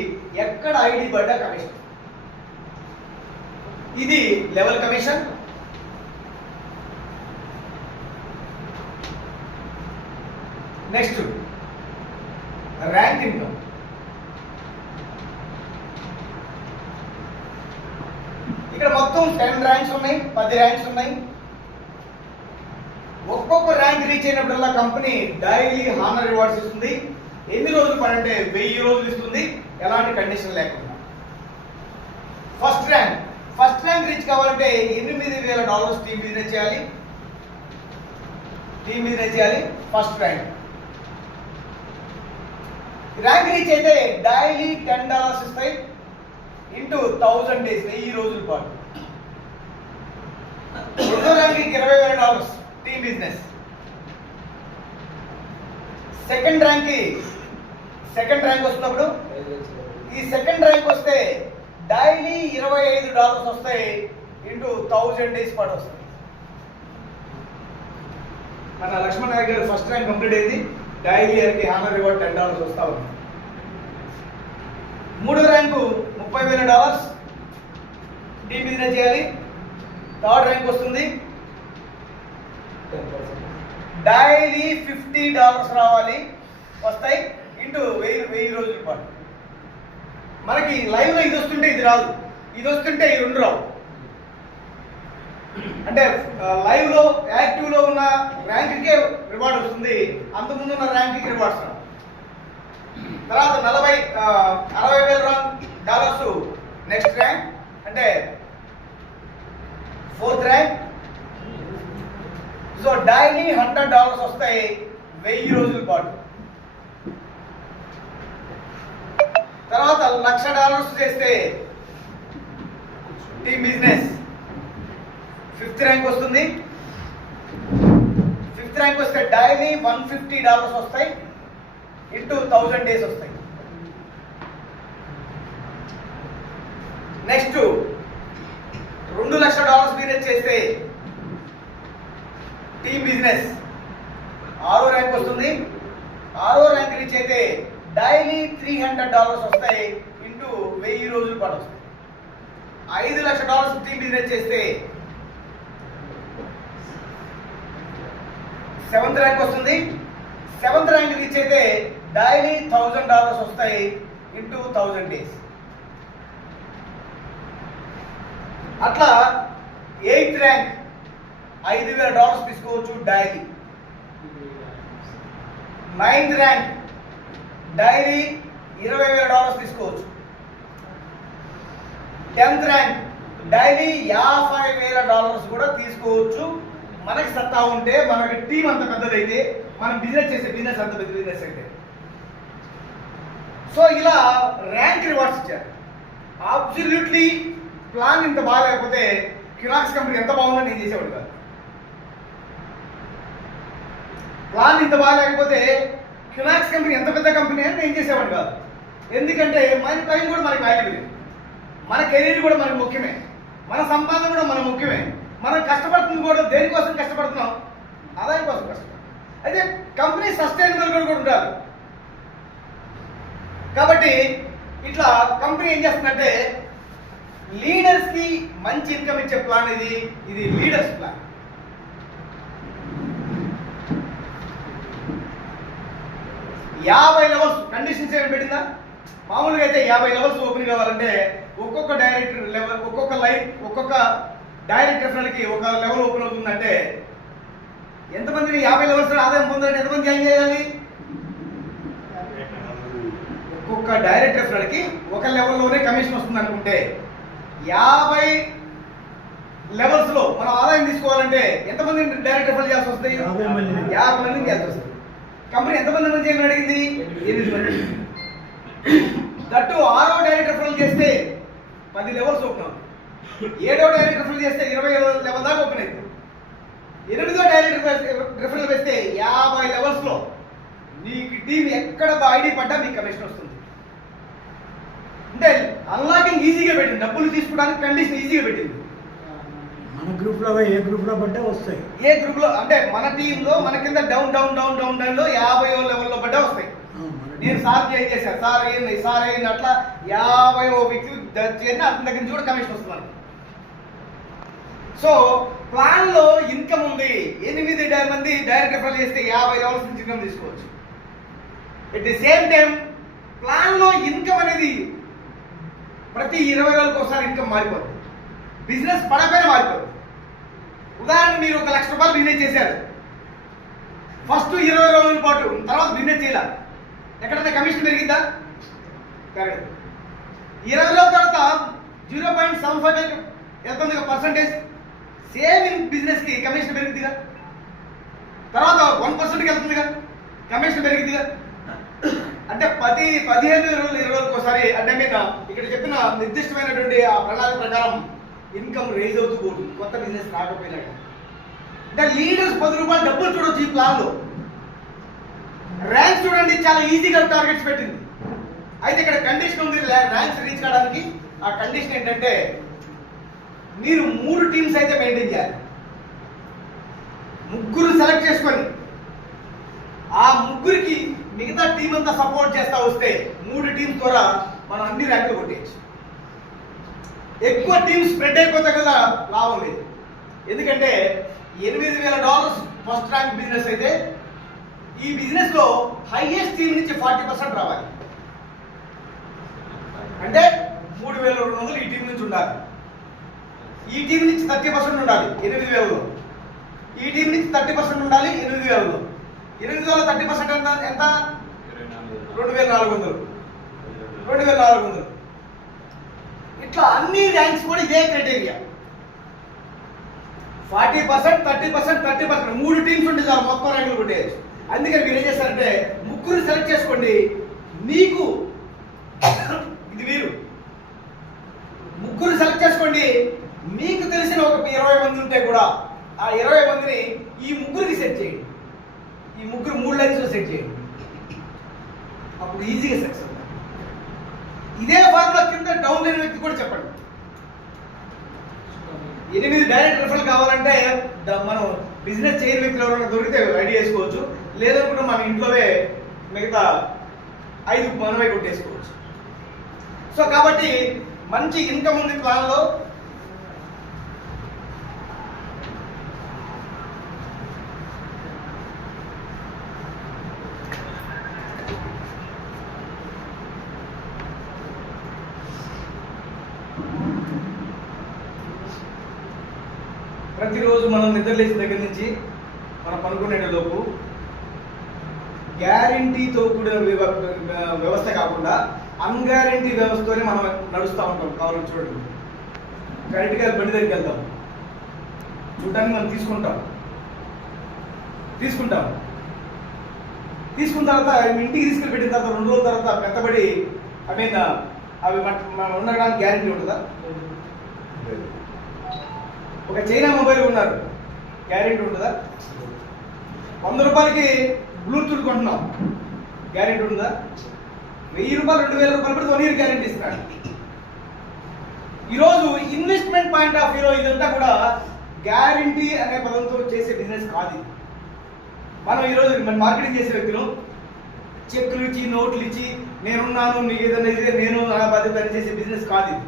ఎక్కడ ఐడి పడ్డా కమిషన్. ఇది level commission. Next rank income. ఇక్కడ మొత్తం 10 ర్యాంక్స్ ఉన్నాయి, 10 ర్యాంక్స్ ఉన్నాయి. ఒక్కొక్క ర్యాంక్ రీచ్ అయినప్పుడల్లా కంపెనీ డైలీ హానర్ రివార్డ్స్ ఇస్తుంది. ఎన్ని రోజులు పని అంటే 1000 రోజులు ఇస్తుంది, ఎలాంటి కండిషన్ లేకుండా. ఫస్ట్ ర్యాంక్ రీచ్ కావాలంటే $8,000 టీమ్ బిజినెస్ చేయాలి. ఫస్ట్ ర్యాంక్ రీచ్ అయితే డైలీ $10 ఇస్తాయి ఇంటూ 1000 డేస్, 1000 రోజుల పాటు. రెండో rank $20,000 team business. Second rank వస్తున్నప్పుడు ఈ సెకండ్ ర్యాంక్ వస్తే డైలీ $25 వస్తాయి ఇంటూ 1000 డేస్ పాటు వస్తాయి. మన లక్ష్మణ్ నాయక్ గారు ఫస్ట్ ర్యాంక్ కంప్లీట్ అయింది. డైలీ ఇయర్కి హానర్ రివార్డ్ $10 వస్తా ఉంది. మూడో ర్యాంకు $30,000 టీమ్ బిజినెస్ చేయాలి. థర్డ్ ర్యాంక్ వస్తుంది డైలీ $50 రావాలి, వస్తాయి ఇంటూ 1000 రోజుల పాటు. మనకి లైవ్లో ఇది వస్తుంటే ఇది రాదు, ఇది వస్తుంటే ఈ రెండు రావు. అంటే లైవ్లో యాక్టివ్లో ఉన్న ర్యాంక్కే రివార్డ్ వస్తుంది, అంతకుముందు ఉన్న ర్యాంక్కి రివార్డ్స్ రావు. తర్వాత $60,000 నెక్స్ట్ ర్యాంక్, అంటే ఫోర్త్ ర్యాంక్. సో డైలీ $100 వస్తాయి 1000 రోజుల పాటు. తర్వాత $1,00,000 చేస్తే టీమ్ బిజినెస్ ఫిఫ్త్ ర్యాంక్ వస్తుంది. ఫిఫ్త్ ర్యాంక్ వస్తే డైలీ $150 వస్తాయి ఇంటూ 1000 డేస్ వస్తాయి. నెక్స్ట్ $2,00,000 బిజినెస్ చేస్తే టీమ్ బిజినెస్ 6వ ర్యాంక్ వస్తుంది. 6వ ర్యాంక్ రీచ్ అయితే డైలీ $300 వస్తాయి ఇంటూ 1000 రోజుల పాటు వస్తాయి. $5,00,000 టీమ్ బిజినెస్ చేస్తే 7th ర్యాంక్ వస్తుంది. 7th ర్యాంక్ రీచ్ అయితే డైలీ $1,000 వస్తాయి ఇంటూ 1000 డేస్. అట్లా 8th ర్యాంక్ $5,000 తీసుకోవచ్చు డైలీ. 9th ర్యాంక్ డైలీ $20,000 తీసుకోవచ్చు. 10th ర్యాంక్ డైలీ $50,000 కూడా తీసుకోవచ్చు. మనకి సత్తా ఉంటే, మనకి టీం అంత పెద్దదైతే, మనం బిజినెస్ చేసే బిజినెస్ అంత పెద్ద బిజినెస్ అయితే. సో ఇలా ర్యాంక్ రివార్డ్స్ ఇచ్చారు. అబ్సల్యూట్లీ ప్లాన్ ఇంత బాగాలేకపోతే క్యునాక్స్ కంపెనీ ఎంత బాగుందో నేను చేసేవాడు కాదు. ప్లాన్ ఇంత బాగాలేకపోతే క్యునాక్స్ కంపెనీ ఎంత పెద్ద కంపెనీ అని నేను చేసేవాడు కాదు. ఎందుకంటే మన టైం కూడా మనకి వాల్యూ, మన కెరీర్ కూడా మనకు ముఖ్యమే, మన సంపాదన కూడా మనకు ముఖ్యమే. మనం కష్టపడుతుంది కూడా దేనికోసం కష్టపడుతున్నాం? ఆదాయం కోసం కష్టపడుతున్నాం. అయితే కంపెనీ సస్టైనబుల్ కూడా ఉండాలి. కాబట్టి ఇట్లా కంపెనీ ఏం చేస్తుందంటే లీడర్స్ కి మంచి ఇన్కమ్ ఇచ్చే ప్లాన్ ఇది లీడర్స్ ప్లాన్. లెవెల్స్ కండిషన్స్ ఏమి పెట్టిందా? మామూలుగా అయితే 50 లెవెల్స్ ఓపెన్ కావాలంటే ఒక్కొక్క డైరెక్టర్ లెవెల్, ఒక్కొక్క లైన్, ఒక్కొక్క డైరెక్ట్ రెఫరల్కి ఒక లెవెల్ ఓపెన్ అవుతుందంటే ఎంతమందిని 50 లెవెల్స్ ఆదాయం పొందాలంటే ఎంతమంది జాయిన్ చేయాలి? ఒక్కొక్క డైరెక్ట్ రెఫరల్కి ఒక లెవెల్లోనే కమిషన్ వస్తుంది అనుకుంటే 50 లెవెల్స్ లో మనం ఆదాయం తీసుకోవాలంటే ఎంతమంది డైరెక్ట్ రెఫరల్ చేయాల్సి వస్తాయి? 50 మందిని చేయాల్సి వస్తుంది. కంపెనీ ఎంతమంది మంది చేయమని అడిగింది? 8 మంది. దట్టు 6వ డైరెక్ట్ రెఫరల్ చేస్తే 10 లెవెల్స్ ఓపెన్ అవుతుంది. 7వ డైరెక్ట్ రెఫరల్ చేస్తే 20 లెవెల్ దాకా ఓపెన్ అవుతుంది. 8వ డైరెక్ట్ రెఫరల్ వేస్తే 50 లెవెల్స్ లో నీకు టీం ఎక్కడ ఐడి పడ్డా మీకు కమిషన్ వస్తుంది. అంటే అన్లాకింగ్ ఈజీగా పెట్టింది, డబ్బులు తీసుకోవడానికి కండిషన్ ఈజీగా పెట్టింది. మన గ్రూప్ లో ఏ గ్రూప్ లో పడ్డా వస్తాయి. ఏ గ్రూప్ లో అంటే మన టీంలో మన కింద down down down down down లో 50వ లెవెల్లో పడ్డా వస్తాయి. నేను సార్ చేంజ్ చేశాను, సార్ అయ్యింది, సార్ అయ్యింది, అట్లా 50వ వ్యక్తి చేరిన అతని దగ్గర నుంచి కూడా కమిషన్ వస్తుంది. సో ప్లాన్ లో ఇన్కమ్ ఉంది. 8 మంది డైరెక్ట్ రెఫరల్ చేస్తే 50 లెవెల్స్ నుంచి ఇన్కమ్ తీసుకోవచ్చు. At the same time plan లో ఇన్కమ్ అనేది ప్రతి 20 రోజులకు ఒకసారి ఇన్కమ్ మారిపోతుంది. బిజినెస్ పడపైన మారిపోతుంది. ఉదాహరణ మీరు ₹1,00,000 బిజినెస్ చేశారు, ఫస్ట్ 20 రోజుల పాటు, తర్వాత బిజినెస్ చేయాల, ఎక్కడైనా కమిషన్ పెరిగిందా? పెరగదు. 20 రోజుల తర్వాత 0.75 వెళ్తుంది పర్సంటేజ్. సేమ్ ఇన్ బిజినెస్ కి కమిషన్ పెరుగుతుందిగా. తర్వాత 1%కి వెళ్తుందిగా, కమిషన్ పెరుగుతుందిగా. అంటే 15 రోజులు 20 రోజులకు ఒకసారి, అంటే మీరు ఇక్కడ చెప్పిన నిర్దిష్టమైనటువంటి ఆ ప్రణాళిక ప్రకారం ఇన్కమ్ రేజ్ అవుతూ పోతుంది కొత్త బిజినెస్ రాకపోయినా. అంటే లీడర్స్ ₹10 డబ్బులు చూడొచ్చు ఈ ప్లాన్ లో. ర్యాంక్స్ చూడండి, చాలా ఈజీగా టార్గెట్స్ పెట్టింది. అయితే ఇక్కడ కండిషన్ ఉంది ర్యాంక్స్ రీచ్ కావడానికి. ఆ కండిషన్ ఏంటంటే మీరు 3 టీమ్స్ అయితే మెయింటైన్ చేయాలి. ముగ్గురు సెలెక్ట్ చేసుకొని ఆ ముగ్గురికి మిగతా టీం అంతా సపోర్ట్ చేస్తా వస్తే 3 టీమ్స్ ద్వారా మనం అన్ని ర్యాంకులు కొట్టేయచ్చు. ఎక్కువ టీం స్ప్రెడ్ అయిపోతే కదా లాభం లేదు. ఎందుకంటే $8,000 ఫస్ట్ ర్యాంక్ బిజినెస్ అయితే ఈ బిజినెస్ లో హైయెస్ట్ టీం నుంచి 40% రావాలి. అంటే 3,200 ఈ టీం నుంచి ఉండాలి. ఈ టీం నుంచి 30% ఉండాలి 8,000లో. ఈ టీం నుంచి 30% ఉండాలి 8,000లో. 8,000లో 30% ఎంత? 2,400. 2,400. ఇట్లా అన్ని ర్యాంక్స్ కూడా ఇదే క్రైటీరియా. 40%, 30%, 30%. 3 టీమ్స్ ఉంటే చాలు మొత్తం ర్యాంకులు కొట్టేయచ్చు. అందుకని మీరు ఏం చేస్తారంటే ముగ్గురు సెలెక్ట్ చేసుకోండి. మీకు ఇది మీరు ముగ్గురు సెలెక్ట్ చేసుకోండి. మీకు తెలిసిన ఒక 20 మంది ఉంటే కూడా ఆ 20 మందిని ఈ ముగ్గురికి సెట్ చేయండి. ఈ ముగ్గురు 3 లైన్స్ సెట్ చేయండి. అప్పుడు ఈజీగా సక్సెస్ అవుతారు. ఇదే ఫార్ములా కింద డౌన్ లైన్ వ్యక్తి కూడా చెప్పండి. 8 డైరెక్ట్ రిఫరల్ కావాలంటే మనం బిజినెస్ చేయని వ్యక్తులు ఎవరైనా దొరికితే ఐడియా చేసుకోవచ్చు. లేదనుకుంటే మన ఇంట్లోనే మిగతా 5 మనమే కొట్టేసుకోవచ్చు. సో కాబట్టి మంచి ఇన్కమ్ ఉంది ప్లాన్లో. ప్రతిరోజు మనం నిద్రలేసిన దగ్గర నుంచి మనం పనుకునే లోపు గ్యారంటీతో కూడిన వ్యవస్థ కాకుండా అన్గ్యారంటీ వ్యవస్థతోనే మనం నడుస్తూ ఉంటాం. కావాలని చూడండి, కరెక్ట్గా బండి దగ్గరికి వెళ్తాం, చూడటానికి మనం తీసుకుంటాం. తీసుకున్న తర్వాత ఇంటికి తీసుకెళ్ళి పెట్టిన తర్వాత 2 రోజుల తర్వాత పెద్దబడి అవి ఉండడానికి గ్యారంటీ ఉంటుందా? ఒక చైనా మొబైల్ ఉన్నారు, గ్యారెంటీ ఉంటుందా? 100 రూపాయలకి బ్లూటూత్ కొంటున్నాం, గ్యారెంటీ ఉంటుందా? 1000 రూపాయలు 2,000 రూపాయలు పెడితే 1 ఇయర్ గ్యారెంటీ ఇస్తున్నాడు. ఈరోజు ఇన్వెస్ట్మెంట్ పాయింట్ ఆఫ్ వ్యూలో ఇదంతా కూడా గ్యారెంటీ అనే పదంతో చేసే బిజినెస్ కాదు. మనం ఈరోజు మన మార్కెటింగ్ చేసే వ్యక్తులు చెక్కులు ఇచ్చి నోట్లు ఇచ్చి నేనున్నాను నీకు ఏదైనా ఇదే నేను నా బాధ్యత అని చేసే బిజినెస్ కాదు ఇది.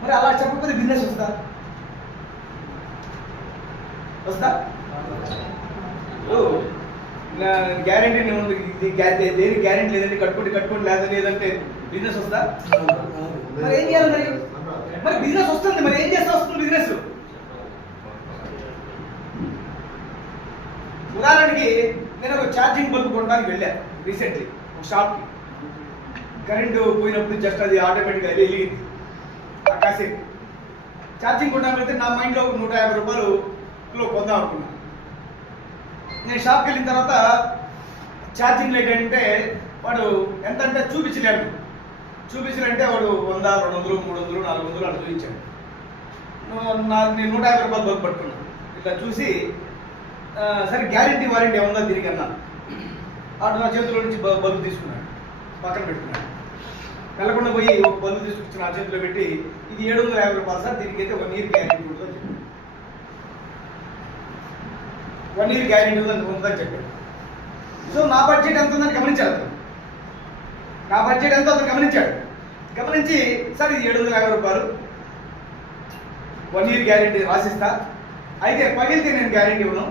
మరి అలా చెప్పకపోతే బిజినెస్ వస్తా గ్యారెంటీ దేనికి గ్యారెంటీ లేదండి, కట్టుకోండి లేదంటే బిజినెస్ వస్తా? మరి ఏం చేయాలి? మరి బిజినెస్ వస్తుంది, మరి ఏం చేస్తా వస్తుంది బిజినెస్? ఉదాహరణకి నేను ఒక ఛార్జింగ్ బల్బ్ కొనడానికి వెళ్ళాను రీసెంట్లీ ఒక షాప్కి. కరెంటు పోయినప్పుడు జస్ట్ అది ఆటోమేటిక్గా వెలిగింది. కాసేపు ఛార్జింగ్ కొనడానికి వెళ్తే నా మైండ్లో 150 రూపాయలు కొందాం అనుకున్నాను. నేను షాప్కి వెళ్ళిన తర్వాత ఛార్జింగ్ లైట్ అంటే వాడు ఎంత అంటే చూపించలేంటే వాడు 100, 200, 300, 400 అట్లా చూపించాడు. నేను 150 రూపాయలు బల్బ్ పట్టుకున్నాను. ఇట్లా చూసి సరే గ్యారెంటీ వారంటీ ఏమన్నా దీనికి అన్నా అటు నా చేతిలో నుంచి బల్బు తీసుకున్నాడు, పక్కన పెట్టుకున్నాడు. వెళ్ళకుండా పోయి ఒక బల్బు తీసుకొచ్చి నా చేతిలో పెట్టి ఇది 750 రూపాయలు సార్, దీనికైతే 1 ఇయర్ గ్యారెంటీ ఉంటుందని చెప్పాడు. 1 ఇయర్ గ్యారెంటీ ఉంటుందని చెప్పాడు. సో నా బడ్జెట్ ఎంత ఉందని గమనించాడు. గమనించి సార్ ఇది 750 రూపాయలు 1 ఇయర్ గ్యారెంటీ రాసిస్తా, అయితే పగిలితే నేను గ్యారెంటీ ఇవ్వను,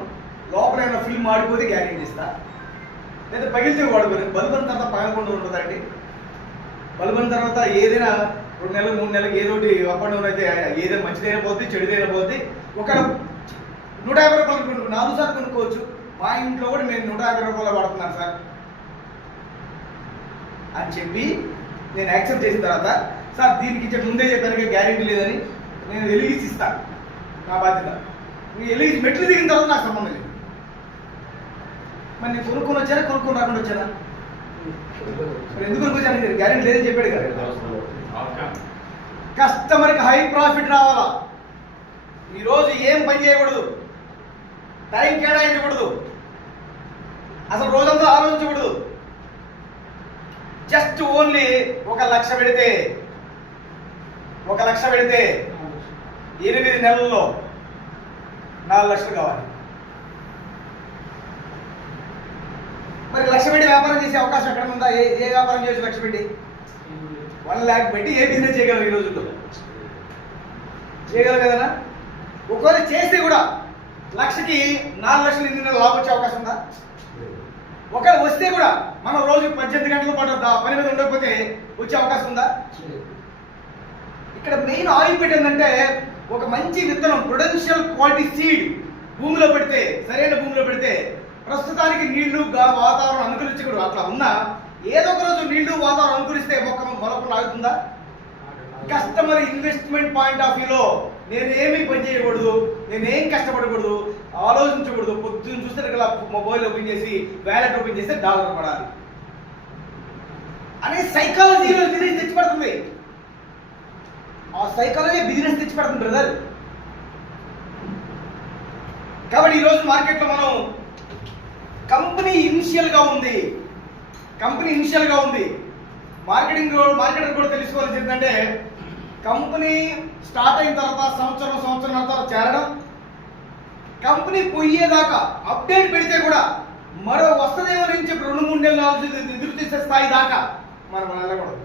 లోపల ఏమైనా ఫిల్మ్ ఆడిపోతే గ్యారెంటీ ఇస్తా, లేదా పగిలితే వాడుకోలేదు. బల్బు అంత పగలకుండా ఉంటుందండి. బల్బు అయిన తర్వాత ఏదైనా 2 నెలలు 3 నెలలకు ఏదోటి అప్ అండ్ డౌన్ అయితే ఏదైనా మంచిదైనా పోద్ది చెడుదైనా పోద్ది. ఒక 150 రూపాయలు 4 సార్లు కొనుక్కోవచ్చు. మా ఇంట్లో కూడా నేను 150 రూపాయలు వాడుతున్నాను సార్ అని చెప్పి నేను యాక్సెప్ట్ చేసిన తర్వాత సార్ దీనికి ముందే చెప్పాను గ్యారెంటీ లేదని నేను వెలిగించి ఇస్తాను, నా బాధ్యత. వెలిగించి మెట్లు దిగిన తర్వాత నాకు సంబంధం లేదు. మరి నేను కొనుక్కొని రాకుండా వచ్చానా? మరి ఎందుకు కొనుక్కొచ్చాను? గ్యారెంటీ లేదని చెప్పాడు కదా. కస్టమర్కి హై ప్రాఫిట్ రావాలా. ఈరోజు ఏం పని చేయకూడదు, టైం కేటాయించకూడదు, అసలు రోజంతా ఆలోచించకూడదు. జస్ట్ ఓన్లీ 1 లక్ష పెడితే 8 నెలల్లో 4 లక్షలు కావాలి. మరి లక్ష పెట్టి వ్యాపారం చేసే అవకాశం ఎక్కడ ఉందా? ఏ వ్యాపారం చేసి లక్ష పెట్టి 1 lakh పెట్టి ఏ బిజినెస్ చేయగలం ఈ రోజుల్లో? చేయగలం కదనా? ఒకవేళ చేస్తే కూడా లక్షకి 4 లక్షలు ఎన్ని లాభం వచ్చే అవకాశం ఉందా? ఒకవేళ వస్తే కూడా మనం రోజు 18 గంటల పాటు పని మీద ఉండకపోతే వచ్చే అవకాశం ఉందా? ఇక్కడ మెయిన్ ఆయిల్ ఏంటంటే ఒక మంచి విత్తనం, ప్రొడెన్షియల్ క్వాలిటీ సీడ్ భూమిలో పెడితే, సరైన భూమిలో పెడితే ప్రస్తుతానికి నీళ్లు వాతావరణం అనుకూలించకూడదు. అట్లా ఉన్నా ఏదో ఒక రోజు నీళ్లు వాతావరణం అనుకూలిస్తే మొలకలు ఆగుతుందా? కస్టమర్ ఇన్వెస్ట్మెంట్ పాయింట్ ఆఫ్ వ్యూలో నేనేమి పని చేయకూడదు, నేనేం కష్టపడకూడదు, ఆలోచించకూడదు. పొద్దున్న చూస్తే ఇలా మొబైల్ ఓపెన్ చేసి వ్యాలెట్ ఓపెన్ చేస్తే డాలర్ పడాలి అనే సైకాలజీలో బిజినెస్ తెచ్చిపడుతుంది. ఆ సైకాలజీ బిజినెస్ తెచ్చిపడుతుంది బ్రదర్. కాబట్టి ఈరోజు మార్కెట్లో మనం కంపెనీ ఇనిషియల్ గా ఉంది, మార్కెటర్ కూడా తెలుసుకోవాల్సింది ఏంటంటే కంపెనీ స్టార్ట్ అయిన తర్వాత సంవత్సరం తర్వాత చేరడం, కంపెనీ పోయేదాకా అప్డేట్ పెడితే కూడా మరో వస్తదేమో నుంచి 2-3 నెలలు ఎదురు తీసే స్థాయి దాకా మనం వెళ్ళకూడదు.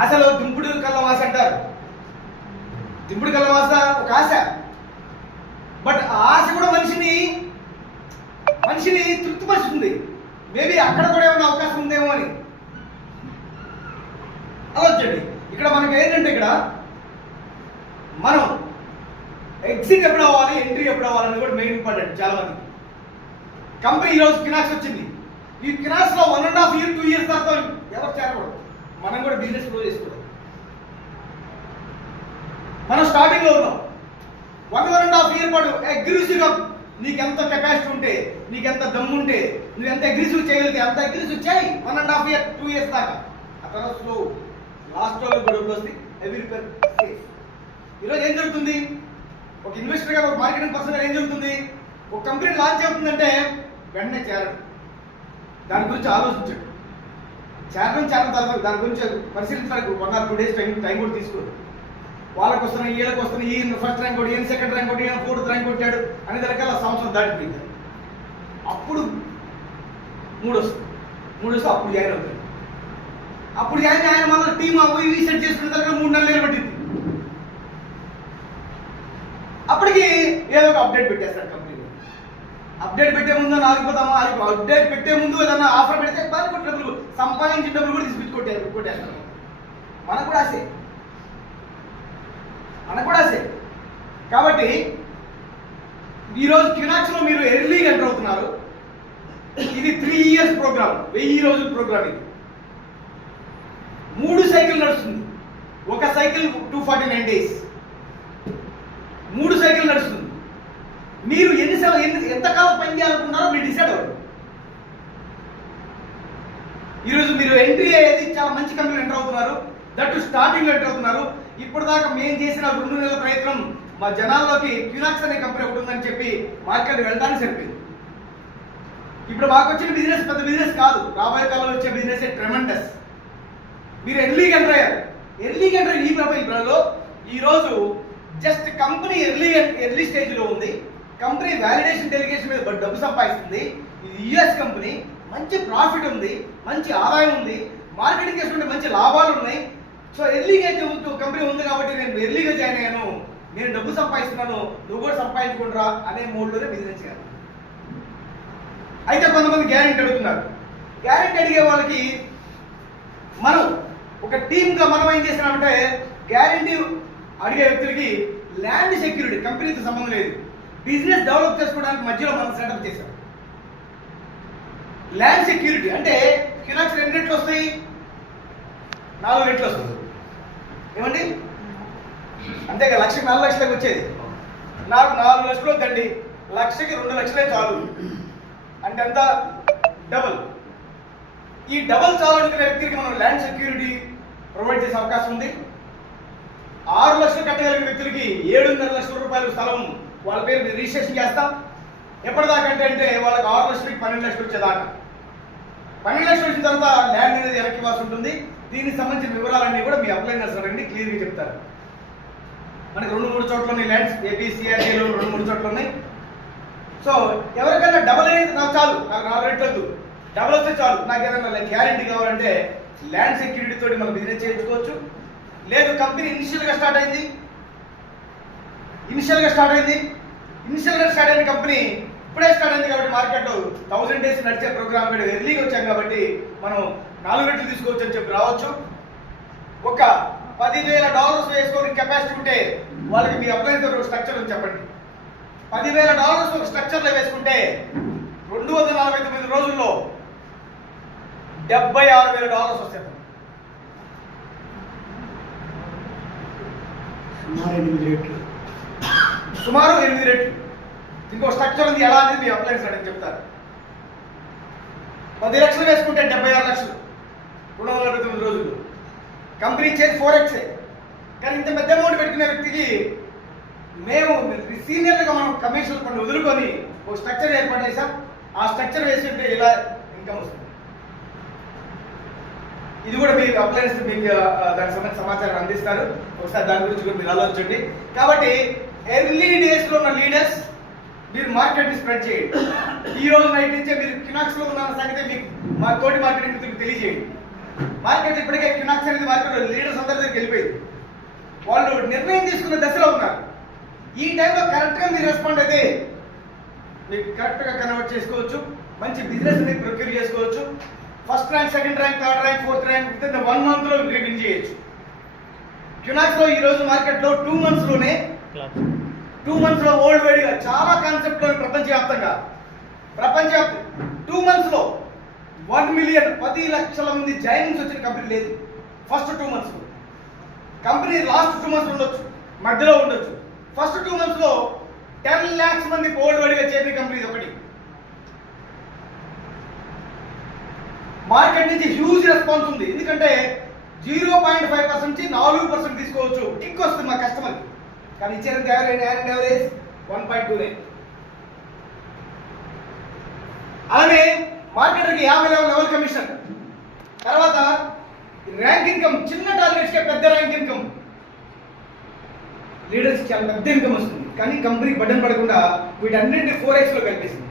ఆశలో దింపుడు కళ్ళవాస అంటారు. దింపుడు కళ్ళవాస ఒక ఆశ, బట్ ఆ ఆశ కూడా మనిషిని తృప్తిపరుస్తుంది. మేబీ అక్కడ కూడా ఏమైనా అవకాశం ఉందేమో అని ఆలోచించండి. ఇక్కడ మనకి ఏంటంటే ఇక్కడ మనం ఎగ్జిట్ ఎప్పుడు అవ్వాలి, ఎంట్రీ ఎప్పుడు అవ్వాలని కూడా మెయిన్ ఇంపార్టెంట్. చాలా మంది కంపెనీ ఈరోజు కినాక్స్ వచ్చింది, ఈ కినాక్స్ లో 1.5 year 2 years తర్వాత ఎవరు చేరకూడదు. మనం కూడా బిజినెస్ క్లోజ్ చేసుకోవడం. మనం స్టార్టింగ్ లో ఉన్నాం, 1.5 year పాటు అగ్రెసివ్ గా నీకెంత కెపాసిటీ ఉంటే, నీకెంత దమ్ము ఉంటే, నువ్వు ఎంత అగ్రెసివ్ చేయగలిగితే అంత అగ్రెసివ్ చేయి 1.5 year 2 years దాకా. ఆ తర్వాత స్లో లాస్ట్ లో గొడవలు వస్తాయి. ఈరోజు ఏం జరుగుతుంది? ఒక ఇన్వెస్టర్ గా, ఒక మార్కెటింగ్ పర్సన్ గా ఏం జరుగుతుంది? ఒక కంపెనీ లాంచ్ అవుతుందంటే వెంటనే చేరడం, దాని గురించి ఆలోచించండి. చేరడం తర్వాత దాని గురించి పరిశీలించడానికి 1 or 2 days టైం కూడా తీసుకోరు. వాళ్ళకి వస్తున్నాయి, వీళ్ళకి వస్తున్నాయి, ఈయన ఫస్ట్ ర్యాంక్ కొట్టి, ఈయన సెకండ్ ర్యాంక్ కొట్టి, ఈయన 4th ర్యాంక్ కొట్టాడు అనే రకాల సంవత్సరం దాటిపోయింది. అప్పుడు 3 వస్తుంది అప్పుడు జాయిన్ అవుతాడు. అప్పుడు జాయిన్ ఆయన మళ్ళీ టీమ్ అవి రీసెట్ చేసుకున్న తర్వాత 3 నెలలు పట్టింది. అప్పటికి ఏదో ఒక అప్డేట్ పెట్టేస్తారు కంపెనీలో. అప్డేట్ పెట్టే ముందు ఆగిపోతామా? అప్డేట్ పెట్టే ముందు ఏదన్నా ఆఫర్ పెడితే దాన్ని కూడా డబ్బులు సంపాదించిన డబ్బులు కూడా తీసుకొచ్చి కొట్టేస్తారు. మనకు కూడా ఆశే. కాబట్టి ఈరోజు కినాక్స్ లో మీరు ఎర్లీగా ఎంటర్ అవుతున్నారు. ఇది 3 years ప్రోగ్రామ్, 1000 రోజుల ప్రోగ్రామ్. ఇది 3 సైకిల్ నడుస్తుంది. ఒక సైకిల్ 249 days, 3 సైకిల్ నడుస్తుంది. మీరు ఎంతకాలం పని చేయాలనుకున్నారో మీరు డిసైడ్ అవ్వండి. ఈరోజు మీరు ఎంట్రీ అయ్యేది చాలా మంచి కంపెనీ ఎంటర్ అవుతున్నారు, దట్ స్టార్టింగ్ లో ఎంటర్ అవుతున్నారు. ఇప్పటిదాకా మేము చేసిన 2 నెలల ప్రయత్నం మా జనాల్లోకి క్యూనాక్స్ అనే కంపెనీ ఒకటి ఉందని చెప్పి మార్కెట్ వెళ్ళడానికి సరిపోయింది. ఇప్పుడు మాకు వచ్చిన బిజినెస్ పెద్ద బిజినెస్ కాదు, రాబోయే కాలంలో వచ్చే బిజినెస్ ట్రెమెండస్. మీరు ఎర్లీగా ఎంటర్ అయ్యారు. ఈ ప్రపంచంలో ఈరోజు జస్ట్ కంపెనీ ఎర్లీ స్టేజ్ లో ఉంది. కంపెనీ వ్యాలిడేషన్ డెలిగేషన్ మీద డబ్బు సంపాదిస్తుంది. ఇది యుఎస్ కంపెనీ, మంచి ప్రాఫిట్ ఉంది, మంచి ఆదాయం ఉంది, మార్కెటింగ్ చేసుకుంటే మంచి లాభాలు ఉన్నాయి. సో ఎర్లీగా కంపెనీ ఉంది కాబట్టి నేను ఎర్లీగా జాయిన్ అయ్యాను, నేను డబ్బు సంపాదిస్తున్నాను, నువ్వు కూడా సంపాదించుకుంటారా అనే మోడ్లోనే బిజినెస్ చేయాలి. అయితే కొంతమంది గ్యారెంటీ అడుగుతున్నారు. గ్యారెంటీ అడిగే వాళ్ళకి మనం ఒక టీమ్గా మనం ఏం చేసినామంటే, గ్యారెంటీ అడిగే వ్యక్తులకి ల్యాండ్ సెక్యూరిటీ, కంపెనీతో సంబంధం లేదు, బిజినెస్ డెవలప్ చేసుకోవడానికి మధ్యలో మనం సెటప్ చేశాం. ల్యాండ్ సెక్యూరిటీ అంటే కినాక్స్ 2 రెట్లు వస్తాయి, 4 రెట్లు వస్తుంది. ఏమండి? అంతేగా 1,00,000 4 లక్షలకు వచ్చేది. నాకు 4 లక్షలు వద్దండి, 1,00,000కి 2 లక్షలే చాలు అంటే ఎంత? డబుల్. ఈ డబుల్ చాలు అనుకునే వ్యక్తికి మనం ల్యాండ్ సెక్యూరిటీ ప్రొవైడ్ చేసే అవకాశం ఉంది. 6 లక్షలు కట్టగలిగిన వ్యక్తులకి 7.5 లక్షల రూపాయల స్థలం వాళ్ళ పేరు రిజిస్ట్రేషన్ చేస్తాం. ఎప్పటిదాకా అంటే వాళ్ళకి 6 లక్షలకి 12 లక్షలు వచ్చేదాకా. 12 లక్షలు వచ్చిన తర్వాత ల్యాండ్ అనేది వెనక్కి ఇవ్వాల్సి ఉంటుంది. దీనికి సంబంధించిన వివరాలన్నీ కూడా మీ అప్లైనర్స్ అడగండి, క్లియర్గా చెప్తారు. మనకి 2-3 చోట్ల ఉన్నాయి ల్యాండ్స్, ఏపీసీఆర్ఏలో 2-3 చోట్ల ఉన్నాయి. సో ఎవరికైనా డబల్ అనేది నాకు చాలు, నాకు 4 రేట్లు వద్దు, డబల్ వస్తే చాలు. నాకు ఏదైనా గ్యారెంటీ కావాలంటే ల్యాండ్ సెక్యూరిటీ తోటి మనం బిజినెస్ చేయించుకోవచ్చు. లేదు కంపెనీ ఇనిషియల్గా స్టార్ట్ అయింది కంపెనీ ఇప్పుడే స్టార్ట్ అయింది కాబట్టి మార్కెట్లో 1000 days నడిచే ప్రోగ్రామ్ కూడా ఎర్లీగా వచ్చాం కాబట్టి మనం 4 రెట్లు తీసుకోవచ్చు అని చెప్పి రావచ్చు. ఒక $10,000 వేసుకొని కెపాసిటీ ఉంటే వాళ్ళకి మీ అప్లైన్స్ ఒక స్ట్రక్చర్ అని చెప్పండి. $10,000 ఒక స్ట్రక్చర్లో వేసుకుంటే 249 రోజుల్లో $76,000 వస్తాయి. సుమారు 8 రెట్లు. ఇంకో స్ట్రక్చర్ ఉంది, ఎలా అనేది మీ అప్లైన్స్ అని చెప్తారు. 10 లక్షలు వేసుకుంటే 76 లక్షలు 249 రోజులు. కంపెనీ ఇచ్చేది 4x. కానీ ఇంత పెద్ద అమౌంట్ పెట్టుకునే వ్యక్తికి మేము సీనియర్గా మనం కమిషన్ కొన్ని వదులుకొని ఒక స్ట్రక్చర్ ఏర్పాటు చేసాం. ఆ స్ట్రక్చర్ వేసి ఉంటే ఇలా ఇన్కమ్ వస్తుంది. ఇది కూడా మీ అప్లైన్స్ మీకు దానికి సంబంధించిన సమాచారం అందిస్తారు. ఒకసారి దాని గురించి కూడా మీరు ఆలోచించండి. కాబట్టి ఎర్లీ డేస్లో ఉన్న లీడర్స్ మీరు మార్కెట్ని స్ప్రెడ్ చేయండి. ఈ రోజు నైట్ నుంచే మీరు క్యునాక్స్లో ఉన్న సంగతి మీకు మా తోటి మార్కెటింగ్ మిత్రులకు తెలియజేయండి. మార్కెట్ ఇప్పటికే క్యునాక్స్ అనేది మార్కెట్ లీడర్స్ అందరి దగ్గరికి వెళ్ళిపోయింది. వాళ్ళు నిర్ణయం తీసుకున్న దశలో ఉన్నారు. ఈ టైంలో కరెక్ట్గా మీరు రెస్పాండ్ అయితే మీకు కరెక్ట్గా కన్వర్ట్ చేసుకోవచ్చు. మంచి బిజినెస్ మీరు ప్రొక్యూర్ చేసుకోవచ్చు. First rank, second rank, third rank, fourth rank with in 1 month లో విన్ చేయొచ్చు. క్యునాక్స్లో ఈ రోజు మార్కెట్లో 2 monthsలోనే 2 monthsలో వరల్డ్ వైడ్గా చాలా కాన్సెప్ట్లో ప్రపంచవ్యాప్తంగా 2 monthsలో 1 million 10 లక్షల మంది జాయినింగ్స్ వచ్చిన కంపెనీ లేదు. ఫస్ట్ 2 monthsలో కంపెనీ లాస్ట్ 2 months ఉండొచ్చు, మధ్యలో ఉండొచ్చు. ఫస్ట్ 2 monthsలో 10 lakhs మంది వరల్డ్ వైడ్గా చేరిన కంపెనీ ఒకటి. మార్కెట్ నుంచి హ్యూజ్ రెస్పాన్స్ ఉంది. ఎందుకంటే 0.5% నుంచి 4% తీసుకోవచ్చు. కిక్ వస్తుంది మా కస్టమర్కి. కానీ ఇచ్చేది యావరేజ్ 1.29. అలానే మార్కెట్కి 50 లెవెల్ కమిషన్. తర్వాత ర్యాంక్ ఇన్కమ్, చిన్న టార్గెట్స్కే పెద్ద ర్యాంక్ ఇన్కమ్. లీడర్స్కి చాలా పెద్ద ఇన్కమ్ వస్తుంది. కానీ కంపెనీకి బడ్డన్ పడకుండా వీటన్నింటినీ 4x లో కలిపేసింది.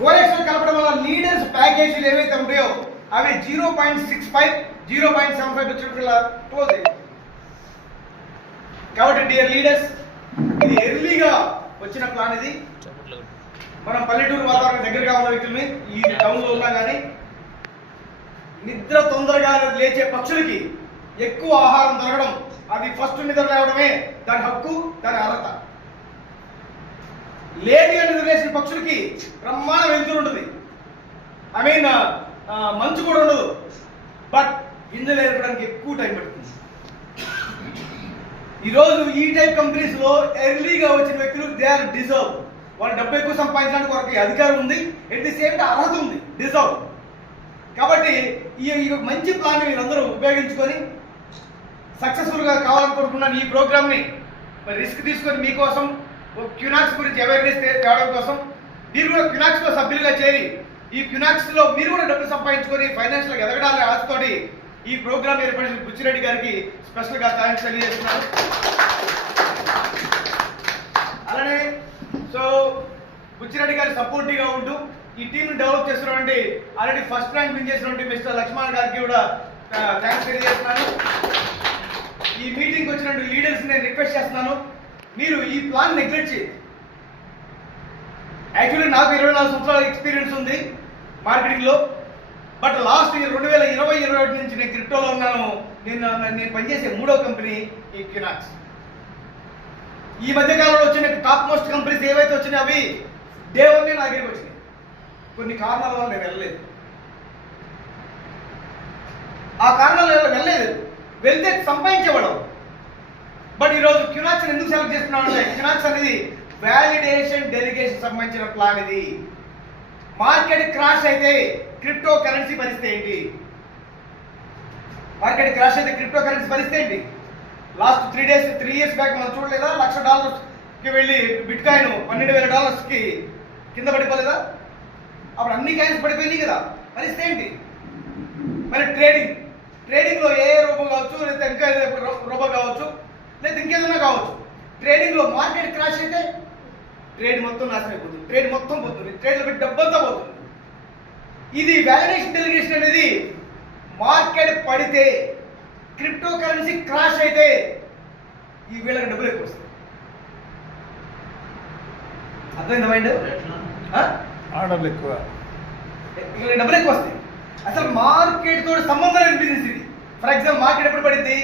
4x లో కలపడం వల్ల లీడర్స్ ప్యాకేజీలు ఏవైతే ఉంటాయో అవి 0.65, 0.75 వచ్చినట్టు క్లోజ్ అయ్యాయి. కాబట్టి డియర్ లీడర్స్, ఇది ఎర్లీగా వచ్చిన ప్లాన్. ఇది మనం పల్లెటూరు వాతావరణం దగ్గరగా ఉన్న వ్యక్తుల్ని ఈ టౌన్లో ఉన్నా కానీ నిద్ర తొందరగా లేచే పక్షులకి ఎక్కువ ఆహారం దొరకడం, అది ఫస్ట్ నిద్ర లేవడమే దాని హక్కు, దాని అర్హత. లేట్గా నిద్ర లేచిన పక్షులకి బ్రహ్మాండ వెళ్తూ ఉంటుంది. ఐ మీన్ మంచు కూడా ఉండదు. బట్ గింజలు ఏర్పడానికి ఎక్కువ టైం పడుతుంది. ఈరోజు ఈ టైప్ కంపెనీస్లో ఎర్లీగా వచ్చిన వ్యక్తులు దే ఆర్ డిజర్వ్. వాళ్ళు డబ్బు ఎక్కువ సంపాదించడానికి వారికి అధికారం ఉంది, ఎట్ ది సేమ్ టైం అర్హత ఉంది, డిజర్వ్. కాబట్టి ఈ మంచి ప్లాన్ మీరందరూ ఉపయోగించుకొని సక్సెస్ఫుల్గా కావాలనుకుంటున్నాను. ఈ ప్రోగ్రామ్ని రిస్క్ తీసుకొని మీకోసం క్యునాక్స్ గురించి అవేర్నెస్ తేవడం కోసం మీరు కూడా క్యునాక్స్లో సభ్యులుగా చేరి ఈ క్యునాక్స్లో మీరు కూడా డబ్బులు సంపాదించుకొని ఫైనాన్షియల్గా ఎదగడాలని ఆశతోటి ఈ ప్రోగ్రామ్ ఏర్పడిన బుచ్చిరెడ్డి గారికి స్పెషల్గా థ్యాంక్స్ తెలియజేస్తున్నాను. అలానే సో బుచ్చిరెడ్డి గారి సపోర్టివ్గా ఉంటూ ఈ టీంని డెవలప్ చేస్తున్నటువంటి ఆల్రెడీ ఫస్ట్ ర్యాంక్ విన్ చేసినటువంటి మిస్టర్ లక్ష్మణ్ గారికి కూడా థ్యాంక్స్ తెలియజేస్తున్నాను. ఈ మీటింగ్కి వచ్చినటువంటి లీడర్స్ నేను రిక్వెస్ట్ చేస్తున్నాను, మీరు ఈ ప్లాన్ నెగ్లెక్ట్ చేయండి. యాక్చువల్లీ నాకు 24 సంవత్సరాల ఎక్స్పీరియన్స్ ఉంది మార్కెటింగ్లో. బట్ లాస్ట్ 2020-21 నుంచి నేను క్రిప్టోలో ఉన్నాను. నేను పనిచేసే 3వ కంపెనీ ఈ క్యునాక్స్. ఈ మధ్యకాలంలో వచ్చిన టాప్ మోస్ట్ కంపెనీస్ ఏవైతే వచ్చినాయి అవి డే 1 నా దగ్గరికి వచ్చినాయి. కొన్ని కారణాల వల్ల నేను వెళ్ళలేదు. ఆ కారణాల వల్ల వెళ్ళలేదు, వెళ్తే సంపాదించేవాడు. బట్ ఈరోజు క్యునాక్స్ ఎందుకు సెలెక్ట్ చేస్తున్నాను అంటే క్యునాక్స్ అనేది వ్యాలిడేషన్ డెలిగేషన్ సంబంధించిన ప్లాన్. ఇది మార్కెట్ క్రాష్ అయితే క్రిప్టో కరెన్సీ పరిస్థితి ఏంటి? మార్కెట్ క్రాష్ అయితే క్రిప్టో కరెన్సీ పరిస్థితి ఏంటి? లాస్ట్ 3 years బ్యాక్ మనం చూడలేదా? $1,00,000కి వెళ్ళి బిట్ కాయిన్ $12,000కి కింద పడిపోలేదా? అప్పుడు అన్ని కాయిన్స్ పడిపోయినాయి కదా. పరిస్థితి ఏంటి? మరి ట్రేడింగ్లో ఏ రూపం కావచ్చు, లేదా ఇంకా రూపం కావచ్చు, లేదా ఇంకేదైనా కావచ్చు. ట్రేడింగ్లో మార్కెట్ క్రాష్ అయితే ట్రేడ్ మొత్తం నాశనం అయిపోతుంది, ట్రేడ్ మొత్తం పోతుంది, ట్రేడ్లో పెట్టి డబ్బంతా పోతుంది. ఇది వాలిడేషన్ డెలిగేషన్ అనేది మార్కెట్ పడితే, క్రిప్టో కరెన్సీ క్రాష్ అయితే ఈ వీళ్ళకి డబ్బులు ఎక్కువ వస్తాయి. అర్థమైందా మైండ్? ఆర్డర్లు ఎక్కువ, వీళ్ళకి డబ్బులు ఎక్కువ వస్తాయి. అసలు మార్కెట్ తోటి సంబంధం లేని బిజినెస్ ఇది. ఫర్ ఎగ్జాంపుల్ మార్కెట్ ఎప్పుడు పడింది?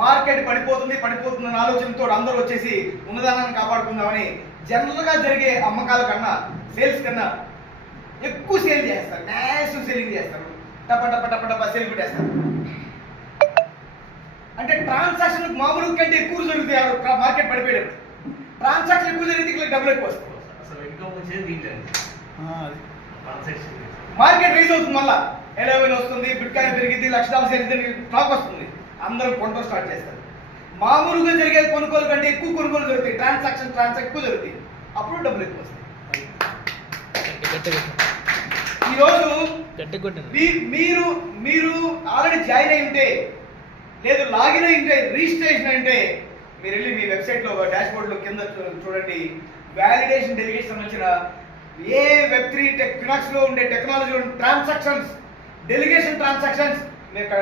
మార్కెట్ పడిపోతుంది అనే ఆలోచనతో అందరూ వచ్చేసి ఉన్నదానాన్ని కాపాడుకుందామని జనరల్గా జరిగే అమ్మకాల కన్నా, సేల్స్ కన్నా ఎక్కువ సేల్ చేస్తారు, మ్యాసివ్ సేలింగ్ చేస్తారు, టప టప టప టప సేల్ పెట్టేస్తారు. అంటే ట్రాన్సాక్షన్ మామూలు కంటే ఎక్కువ జరుగుతాయి. మార్కెట్ పడిపోయేటప్పుడు ట్రాన్సాక్షన్ ఎక్కువ జరిగితే ఇక్కడ డబ్బులు ఎక్కువ వస్తాయి. మార్కెట్ రీజ్ అవుతుంది, మళ్ళా ఎలెవెన్ వస్తుంది, బిట్ కాయిన్ పెరిగింది, $1,00,000 జరిగింది, టాక్ వస్తుంది, అందరూ కొనడం స్టార్ట్ చేస్తారు. మామూలుగా జరిగే కొనుగోలు కంటే ఎక్కువ కొనుగోలు జరుగుతాయి, ట్రాన్సాక్షన్ ఎక్కువ జరుగుతాయి, అప్పుడు డబ్బులు ఎక్కువ వస్తాయి. ఈరోజు మీరు మీరు ఆల్రెడీ జాయిన్ అయి ఉంటే, లేదు లాగిన్ అయి ఉంటే, రిజిస్ట్రేషన్ అంటే మీరు వెళ్ళి మీ వెబ్సైట్లో డాష్ బోర్డ్లో కింద చూడండి. వాలిడేషన్ డెలిగేషన్ సంబంధించిన ఏ Web3 ఫినాక్స్లో ఉండే టెక్నాలజీ ట్రాన్సాక్షన్స్, డెలిగేషన్ ట్రాన్సాక్షన్స్ మీకు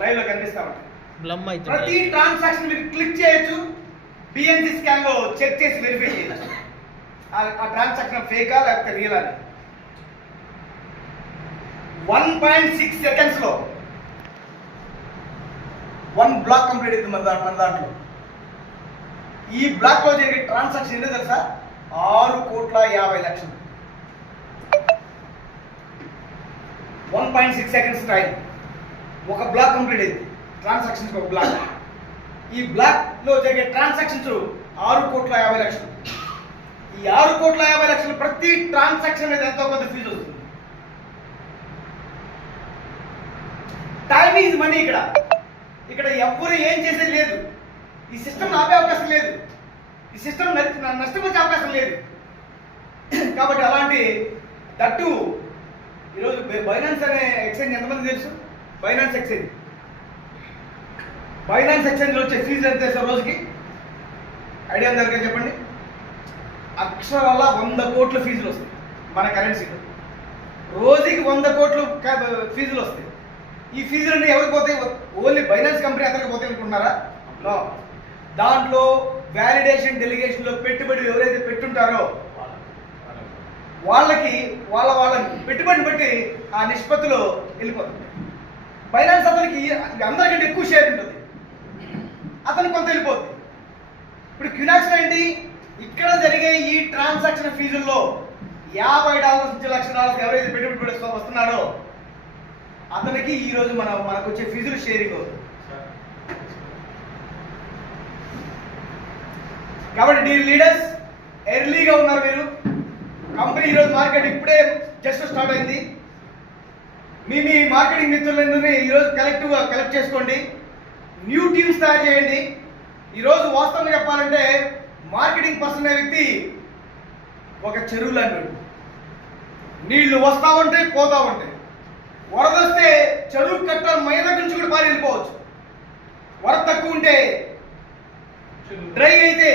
లైవ్లో కనిపిస్తా ఉంటాయి. ప్రతి ట్రాన్సాక్షన్ మీరు క్లిక్ చేయొచ్చు, బిఎన్సి స్కాన్లో చెక్ చేసి వెరిఫై చేయొచ్చు ఆ ట్రాన్సాక్షన్ ఫేకా లేకపోతే రియల్ అని. 1.6 సెకండ్స్లో 1 బ్లాక్ కంప్లీట్ అవుతుంది మన దాంట్లో. ఈ బ్లాక్లో జరిగే ట్రాన్సాక్షన్ ఏంటో తెలుసా? 6,50,00,000. 1.6 సెకండ్స్ టైం, ఒక బ్లాక్ కంప్లీట్ అయింది. ట్రాన్సాక్షన్స్ ఒక బ్లాక్. ఈ బ్లాక్లో జరిగే ట్రాన్సాక్షన్స్ 6,50,00,000. ఈ 6,50,00,000 ప్రతి ట్రాన్సాక్షన్ మీద ఎంతో కొంత ఫీజు వస్తుంది. Time is money. ఇక్కడ ఎవ్వరు ఏం చేసేది లేదు. ఈ సిస్టమ్ ఆపే అవకాశం లేదు, ఈ సిస్టమ్ నష్టపోయే అవకాశం లేదు. కాబట్టి అలాంటి దట్టు ఈరోజు బైనాన్స్ అనే ఎక్స్చేంజ్ ఎంతమంది తెలుసు? బైనాన్స్ ఎక్స్చేంజ్లో వచ్చే ఫీజు ఎంత సార్ రోజుకి? ఐడియా ఉందా చెప్పండి? అక్షరాల 100 కోట్ల ఫీజులు వస్తాయి మన కరెన్సీలో. రోజుకి 100 కోట్లు ఫీజులు వస్తాయి. ఈ ఫీజులన్నీ ఎవరికి పోతాయి? ఓన్లీ బైనాన్స్ కంపెనీ అతనికి పోతాయి అనుకుంటున్నారా? నో. దాంట్లో వాలిడేషన్ డెలిగేషన్లో పెట్టుబడి ఎవరైతే పెట్టుంటారో వాళ్ళకి వాళ్ళ పెట్టుబడిని బట్టి ఆ నిష్పత్తిలో వెళ్ళిపోతుంది. బైనాన్స్ అతనికి అందరికంటే ఎక్కువ షేర్ ఉంటుంది, అతనికి కొంత వెళ్ళిపోతుంది. ఇప్పుడు క్యూనాక్స్ ఏంటి? ఇక్కడ జరిగే ఈ ట్రాన్సాక్షన్ ఫీజుల్లో $50 నుంచి $1,00,000 ఎవరైతే పెట్టుబడి వస్తున్నారో అతనికి ఈరోజు మనకు వచ్చే ఫీజులు షేరింగ్ అవుతుంది. కాబట్టి డీర్ లీడర్స్, ఎర్లీగా ఉన్నారు మీరు. కంపెనీ ఈరోజు మార్కెట్ ఇప్పుడే జస్ట్ స్టార్ట్ అయింది. మీ మార్కెటింగ్ మిత్రులందరినీ ఈరోజు కలెక్ట్ చేసుకోండి, న్యూ టీమ్స్ తయారు చేయండి. ఈరోజు వాస్తవంగా చెప్పాలంటే మార్కెటింగ్ పర్సన్ అనే వ్యక్తి ఒక చెరువు లాంటి. నీళ్లు వస్తా ఉంటాయి, పోతా ఉంటాయి. వరదొస్తే చెరువు కట్ట మీద నుంచి కూడా పారి వెళ్ళిపోవచ్చు. వరద తక్కువ ఉంటే డ్రై అయితే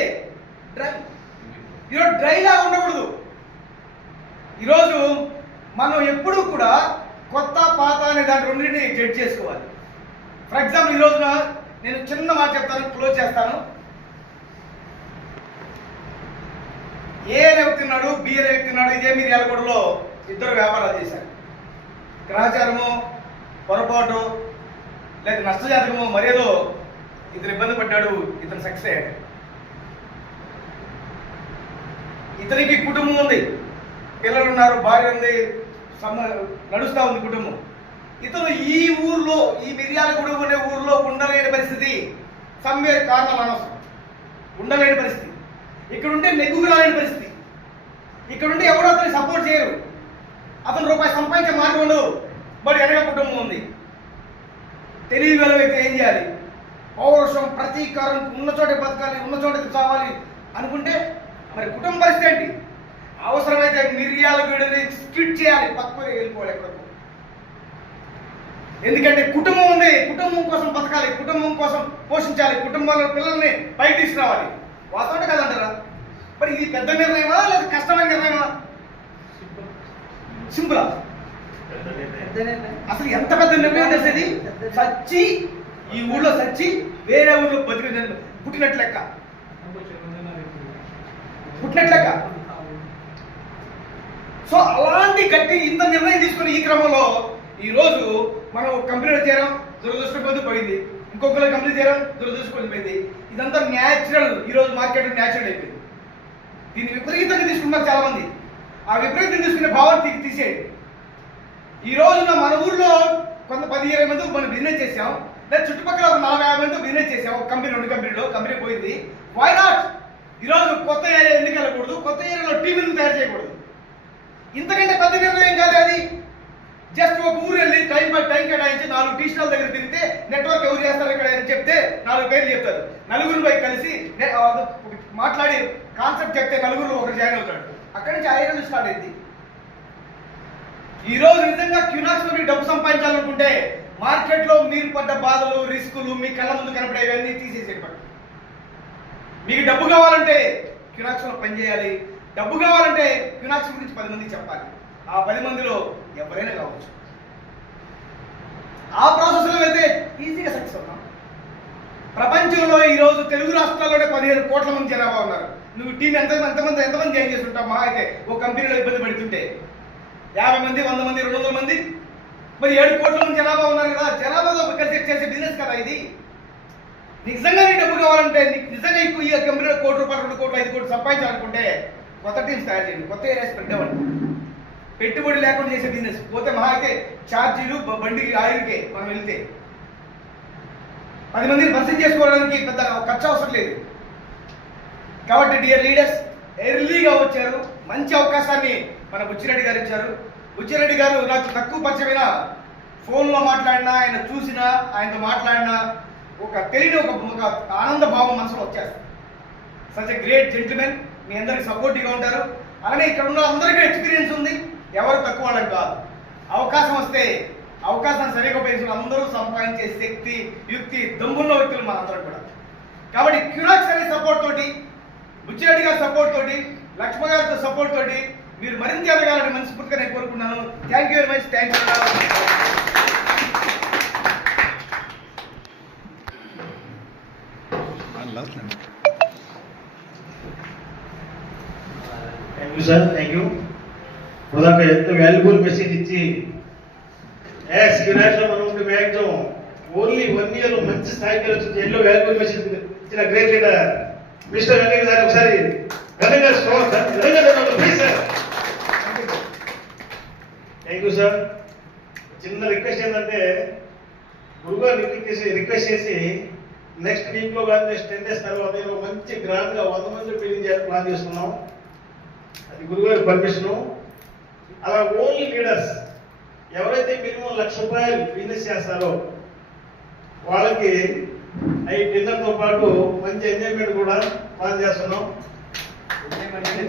ఈరోజు డ్రైలా ఉండకూడదు. ఈరోజు మనం ఎప్పుడూ కూడా కొత్త పాత అనే దాని రెండింటిని జడ్జ్ చేసుకోవాలి. ఫర్ ఎగ్జాంపుల్ ఈ రోజున నేను చిన్న మాట చెప్తాను, క్లోజ్ చేస్తాను. ఏ వ్యక్తున్నాడు, బి అనే వ్యక్తున్నాడు. ఇదే మీరు ఎలగూడలో ఇద్దరు వ్యాపారాలు చేశారు. గ్రహచారము, పొరపాటు లేక నష్టజాతకము మరేదో ఇతను ఇబ్బంది పడ్డాడు, ఇతను సక్సెస్ అయ్యాడు. ఇతనికి కుటుంబం ఉంది, పిల్లలు ఉన్నారు, భార్య ఉంది, నడుస్తూ ఉంది కుటుంబం. ఇతను ఈ ఊర్లో, ఈ మిర్యాలగూడెం అనే ఊర్లో ఉండలేని పరిస్థితి. సమ్వేర్ కారణాలు అనవసరం, ఉండలేని పరిస్థితి. ఇక్కడుంటే నెగ్గుకు రాలేని పరిస్థితి. ఇక్కడుంటే ఎవరు అతన్ని సపోర్ట్ చేయరు. అతను రూపాయి సంపాదించే మార్గం ఉండదు, బట్ వెనక కుటుంబం ఉంది. తెలివి గల వ్యక్తి ఏం చేయాలి? పౌరుషం, ప్రతీకారం, ఉన్న చోట బతకాలి, ఉన్న చోట చావాలి అనుకుంటే మరి కుటుంబ పరిస్థితి ఏంటి? అవసరమైతే మిర్యాలగూడెని స్కిట్ చేయాలి, పక్కకు వెళ్ళిపోవాలి. ఎక్కడికి ఎందుకంటే కుటుంబం ఉంది, కుటుంబం కోసం బతకాలి, కుటుంబం కోసం పోషించాలి, కుటుంబంలో పిల్లల్ని పైకి తీసుకురావాలి. వాస్తవం కదంటారా? మరి ఇది పెద్ద నిర్ణయమా లేదా కష్టమైన నిర్ణయమా? సింపులా? అసలు ఎంత పెద్ద నిర్ణయం చేసేది? సచ్చి ఈ ఊళ్ళో సచ్చి వేరే ఊళ్ళో బతికి పుట్టినట్లు లెక్క. సో అలాంటి గట్టి ఇంత నిర్ణయం తీసుకుని ఈ క్రమంలో ఈ రోజు మనం కంపెనీలో చేరాం, దురదృష్టం పోయింది. ఇంకొకరు కంపెనీ చేరాం, దురదృష్టం పోయింది. ఇదంతా న్యాచురల్. ఈ రోజు మార్కెట్ న్యాచురల్ అయిపోయింది. దీన్ని విపరీతంగా తీసుకున్నారు చాలా మంది. ఆ విపరీతం తీసుకునే భావం తీసేయండి. ఈ రోజున మన ఊళ్ళో కొంత 10-20 మంది మనం బిజినెస్ చేసాం, లేదా చుట్టుపక్కల ఒక 40-50 మందితో బిజినెస్ చేసాం. ఒక కంపెనీ 2 కంపెనీలో కంపెనీ పోయింది. Why not? ఈరోజు కొత్త ఏరియా ఎందుకు వెళ్ళకూడదు? కొత్త ఏరియాలో టీం ఎందుకు తయారు చేయకూడదు? ఇంతకంటే పెద్ద నిర్ణయం కాదు అది. జస్ట్ ఒక ఊరు వెళ్ళి టైం కేటాయించి 4 టీ స్టాల్ దగ్గర తిరిగితే నెట్వర్క్ ఎవరు చేస్తారు ఇక్కడ అని చెప్తే 4 పేర్లు చెప్తారు. నలుగురు పోయి కలిసి మాట్లాడి కాన్సెప్ట్ చెప్తే నలుగురు ఒకరు జాయిన్ అవుతాడు. అక్కడి నుంచి ఆ ఏరియాలో స్టార్ట్ అయింది. ఈ రోజు నిజంగా క్యూనాక్స్ లో మీరు డబ్బు సంపాదించాలనుకుంటే మార్కెట్లో మీరు పడ్డ బాధలు, రిస్కులు, మీ కళ్ళ ముందు కనపడేవన్నీ తీసేసేపండి. మీకు డబ్బు కావాలంటే క్యూనాక్స్ లో పనిచేయాలి. డబ్బు కావాలంటే క్యూనాక్స్ గురించి 10 మందికి చెప్పాలి. ఆ 10 మందిలో ఎవరైనా కావచ్చు. ఆ ప్రాసెస్లో వెళ్తే ఈజీగా సక్సెస్ అవుతాం. ప్రపంచంలో ఈ రోజు తెలుగు రాష్ట్రాల్లోనే 15 కోట్ల మంది జనాభా ఉన్నారు. నువ్వు టీం ఎంతమంది జాయిన్ చేస్తుంటావు? మా అయితే ఒక కంపెనీలో ఇబ్బంది పడుతుంటే 50 మంది, 100 మంది, 200 మంది, మరి 7 కోట్ల మంది జనాభా ఉన్నారు కదా. జనాభాతో కలిసి చేసే బిజినెస్ కదా ఇది. నిజంగా నీకు డబ్బు కావాలంటే, నీకు నిజంగా ఈ కంపెనీలో 1 కోటి రూపాయలు, 2 కోట్లు, 5 కోట్లు సంపాదించాలనుకుంటే కొత్త టీమ్స్ తయారు చేయండి, కొత్త ఏరియాస్ పెట్టేవాళ్ళు. పెట్టుబడి లేకుండా చేసే బిజినెస్ పోతే మహా అయితే ఛార్జీలు, బండి ఆయిల్కే మనం వెళ్తే 10 మందిని పరిచయం చేసుకోవడానికి పెద్ద ఖర్చు అవసరం లేదు. కాబట్టి డియర్ లీడర్స్, ఎర్లీగా వచ్చారు. మంచి అవకాశాన్ని మన బుచ్చిరెడ్డి గారు ఇచ్చారు. బుచ్చిరెడ్డి గారు నాకు తక్కువ పరిచయమైన, ఫోన్లో మాట్లాడినా, ఆయన చూసినా, ఆయనతో మాట్లాడినా ఒక తెలియని ఒక ఆనంద భావం మనసులో వచ్చేస్తుంది. Such a great gentlemen. మీ అందరికి సపోర్టివ్గా ఉంటారు. అలానే ఇక్కడ ఉన్న అందరికీ ఎక్స్పీరియన్స్ ఉంది. ఎవరు తక్కువ వాళ్ళకి కాదు. అవకాశం వస్తే అవకాశాన్ని సరిగా ఉపయోగించిన అందరూ సంపాదించే శక్తి, యుక్తి, దమ్మున్న వ్యక్తులు మనందరం కూడా. కాబట్టి క్యూనాక్స్ అనే సపోర్ట్ తోటి, బుచ్చిరెడ్డి గారి సపోర్ట్ తోటి, లక్ష్మ గారితో సపోర్ట్ తోటి మీరు మరింత ఎదగాలని మనస్ఫూర్తిగా నేను కోరుకున్నాను. Thank you very much. Thank you. Thank you sir, thank you. ఉదాక ఎంత వాల్యుబుల్ మెసేజ్ ఇచ్చి క్యూనాక్స్లో మనం ఉండే మ్యాక్సిమం ఓన్లీ 1 ఇయర్లో మంచి స్థాయికి వచ్చి ఎన్నో వాల్యుబుల్ మెసేజ్ ఇచ్చిన గ్రేట్ లీడర్ మిస్టర్ వెంకయ్య గారు ఒకసారి థ్యాంక్ యూ సార్. చిన్న రిక్వెస్ట్ ఏంటంటే గురుగారు రిక్వెస్ట్ చేసి నెక్స్ట్ వీక్లో కానీ నెక్స్ట్ 10 days తర్వాత మంచి గ్రాండ్గా 100 మంది మీటింగ్ చేయాలని ప్లాన్ చేస్తున్నాం. అది గురుగారి పర్మిషను. అలా ఓన్లీ లీడర్స్ ఎవరైతే మినిమం ₹1,00,000 బిజినెస్ చేస్తారో వాళ్ళకి అవి డిన్నర్తో పాటు మంచి ఎంజాయ్మెంట్ కూడా ప్లాన్ చేస్తున్నాం.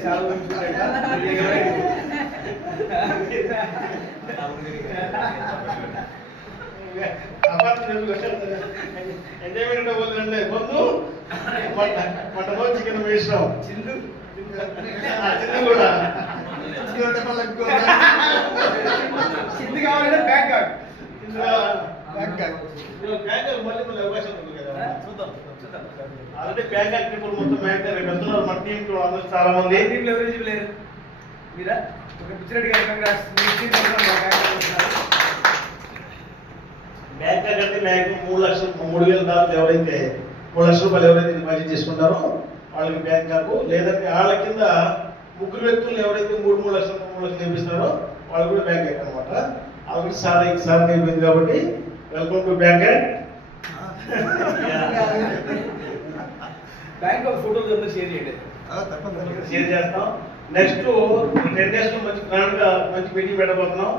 చాలా ఎంజాయ్మెంట్ పోతుందంటే ముందు మటనో చికెన్ వేసినాం. చిన్న కూడా చిన్న కావాలంటే బ్యాక్ కార్డ్ మళ్ళీ అవకాశం ఉంది కదా. ఆల్రెడీ బ్యాంక్ పీపుల్ మొత్తం బ్యాంక్ వెళ్తున్నారు. మన టీం అందరూ చాలా మంది టీంలో ఎవరు లేరు. మీరా ఒక బుచ్చిరెడ్డి గారు బ్యాంక్ అంటే మ్యాక్సిమం $3,00,000 ఎవరైతే ₹3,00,000 ఎవరైతే డిపాజిట్ చేసుకుంటారో వాళ్ళకి బ్యాంక్ కాకు, లేదంటే వాళ్ళ కింద 3 వ్యక్తులు ఎవరైతే 3 లక్షలు చేపిస్తారో వాళ్ళు కూడా బ్యాంక్ అకౌంట్ అనమాట. ఆల్రెడీ సార్ అయిపోయింది కాబట్టి వెల్కమ్ టు బ్యాంక్. బ్యాంక్ ఫోటోలు షేర్ చేయండి, షేర్ చేస్తాం. నెక్స్ట్ 10 days లో మంచి గ్రాండ్ గా మంచి మీటింగ్ పెట్టబోతున్నాం.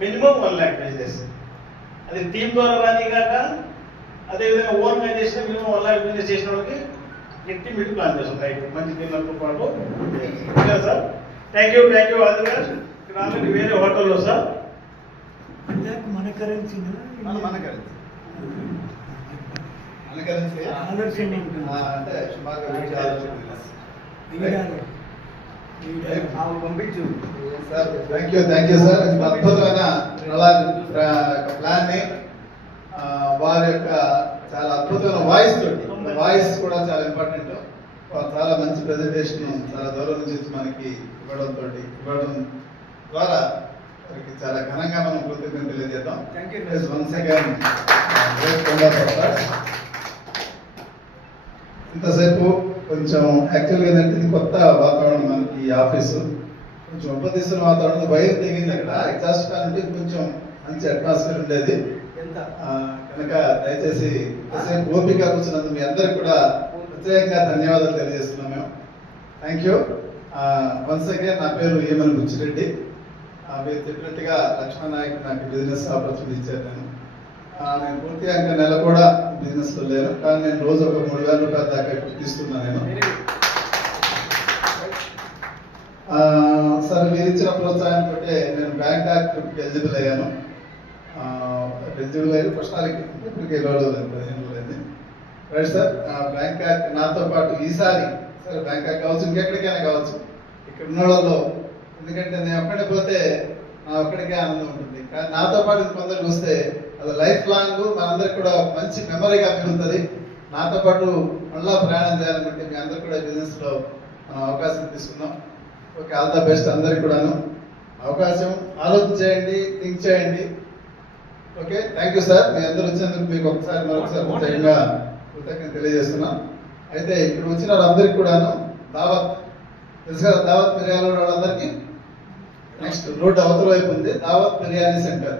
Minimum 1 lakh business. అది టీమ్ ద్వారా రాని కాక అదేవిధంగా ఓన్ గా చేసిన మినిమం 1 lakh బిజినెస్ చేసిన వాళ్ళకి గట్టి మీటింగ్ ప్లాన్ చేస్తాం. రైట్, మంచి డిన్నర్తో పాటు sir. Thank you all the best. ఇక్కడ ఆల్రెడీ వేరే హోటల్లో సార్ ఇందాక మన కరెన్సీనా మన కరెన్సీ మన కరెన్సీ ఆలోచన ఉంటుంది. అంటే సుమారుగా పంపించు సార్ థ్యాంక్ యూ సార్ అద్భుతమైన ప్లాన్ ని వారి యొక్క చాలా అద్భుతమైన వాయిస్ కూడా చాలా ఇంపార్టెంట్. చాలా మంచి ప్రెజెంటేషన్ చాలా దూరం నుంచి మనకి ఇవ్వడం ద్వారా వారికి చాలా ఘనంగా మనం కృతజ్ఞతలు తెలియజేద్దాం. Thank you. వన్స్ అగైన్ ఇంతసేపు కొంచెం యాక్చువల్గా ఏంటంటే ఇది కొత్త వాతావరణం మనకి ఈ ఆఫీసు, కొంచెం ఉపదిస్తున్న వాతావరణం వైర్ తెగింది అక్కడ ఎగ్జాస్ట్ ఫ్యాన్ ఉంటే కొంచెం మంచి అట్మాస్ఫియర్ ఉండేది. ఎంత కనుక దయచేసి కాసేపు ఓపిక కూర్చున్నందుకు మీ అందరికి కూడా ప్రత్యేకంగా ధన్యవాదాలు తెలియజేస్తున్నాం మేము. Thank you once again. నా పేరు ఏమని బుచ్చిరెడ్డి. మీరు చెప్పినట్టుగా లక్ష్మణ్ నాయక్ నాకు బిజినెస్ ఆపర్చునిటీ ఇచ్చారు. నేను పూర్తిగా ఇంకా నెల కూడా బిజినెస్ లో లేను, కానీ నేను రోజు ఒక 3,000 రూపాయల దాకా తీసుకున్నాను నేను. సార్ మీరు ఇచ్చిన ప్రోత్సాహంతో నేను బ్యాంకాక్ ట్రిప్కి ఎలిజిబుల్ అయ్యాను. ఎలిజిబుల్ అయ్యి ప్రశ్నలకి ఇప్పటికి 15 రోజులైంది. రైట్ సార్, బ్యాంకాక్ నాతో పాటు ఈసారి సరే బ్యాంకాక్ కావచ్చు ఇంకెక్కడికైనా కావచ్చు ఇక్కడ ఉన్న వాళ్ళలో, ఎందుకంటే నేను ఒక్కడే పోతే నా ఒక్కడికే ఆనందం ఉంటుంది, కానీ నాతో పాటు కొందరికి వస్తే అది లైఫ్ లాంగ్ మనందరికి కూడా మంచి మెమరీగా మిగులుతుంది. నాతో పాటు మళ్ళా ప్రయాణం చేయాలనుకుంటే మీ అందరికి కూడా బిజినెస్ లో మనం అవకాశం తీసుకున్నాం. ఓకే, ఆల్ ద బెస్ట్ అందరికి కూడాను. అవకాశం ఆలోచన చేయండి, థింక్ చేయండి. Okay, thank you sir. మీ అందరూ వచ్చినందుకు మీకు మరొకసారి ప్రత్యేకంగా కృతజ్ఞత తెలియజేస్తున్నాం. అయితే ఇక్కడ వచ్చిన వాళ్ళందరికీ కూడాను దావత్ తెలుసు కదా, దావత్ బిర్యానీ వాళ్ళందరికీ నెక్స్ట్ రోడ్డు అవతల వైపు ఉంది దావత్ బిర్యానీ సెంటర్.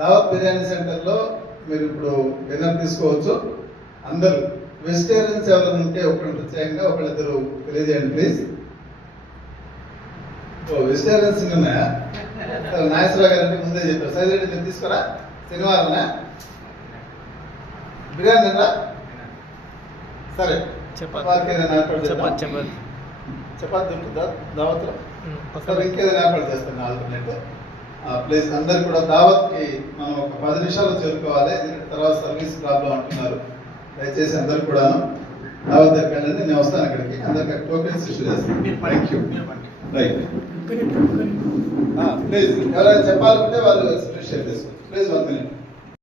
దావత్ బిర్యానీ సెంటర్ లో మీరు ఇప్పుడు డిన్నర్ తీసుకోవచ్చు. అందరూ వెజిటేరియన్స్ ఎవరైనా ఉంటే ఒకళ్ళు ప్రత్యేకంగా ఒకళ్ళిద్దరు తెలియజేయండి ప్లీజ్. వెజిటేరియన్స్ ఉన్నాయా? నాగేశ్వరరావు గారు అంటే ముందే చెప్పారు. సైదిరెడ్డి మీరు తీసుకోరా, శనివారం బిర్యానీ తినరా? సరే వారికి ఏదైనా ఏర్పాటు చేద్దాం. చపాతి ఉంటుందా దావత్లో? సార్ ఇంకేదైనా ఏర్పాటు చేస్తాను ఆల్టర్నేట్ ప్లేస్. అందరు కూడా దావత్ కి మనం ఒక 10 నిమిషాలు చేరుకోవాలి, ఎందుకంటే తర్వాత సర్వీస్ ప్రాబ్లం అంటున్నారు. దయచేసి అందరు కూడా దావత్ దగ్గరికి వెళ్ళండి, నేను వస్తాను అక్కడికి. అందరికి టోకెన్స్ ఇష్యూ చేస్తాను. Thank you. రైట్ ప్లీజ్ ఎవరైనా చెప్పాలంటే వాళ్ళు షేర్ చేసుకోండి ప్లీజ్. 1 minute.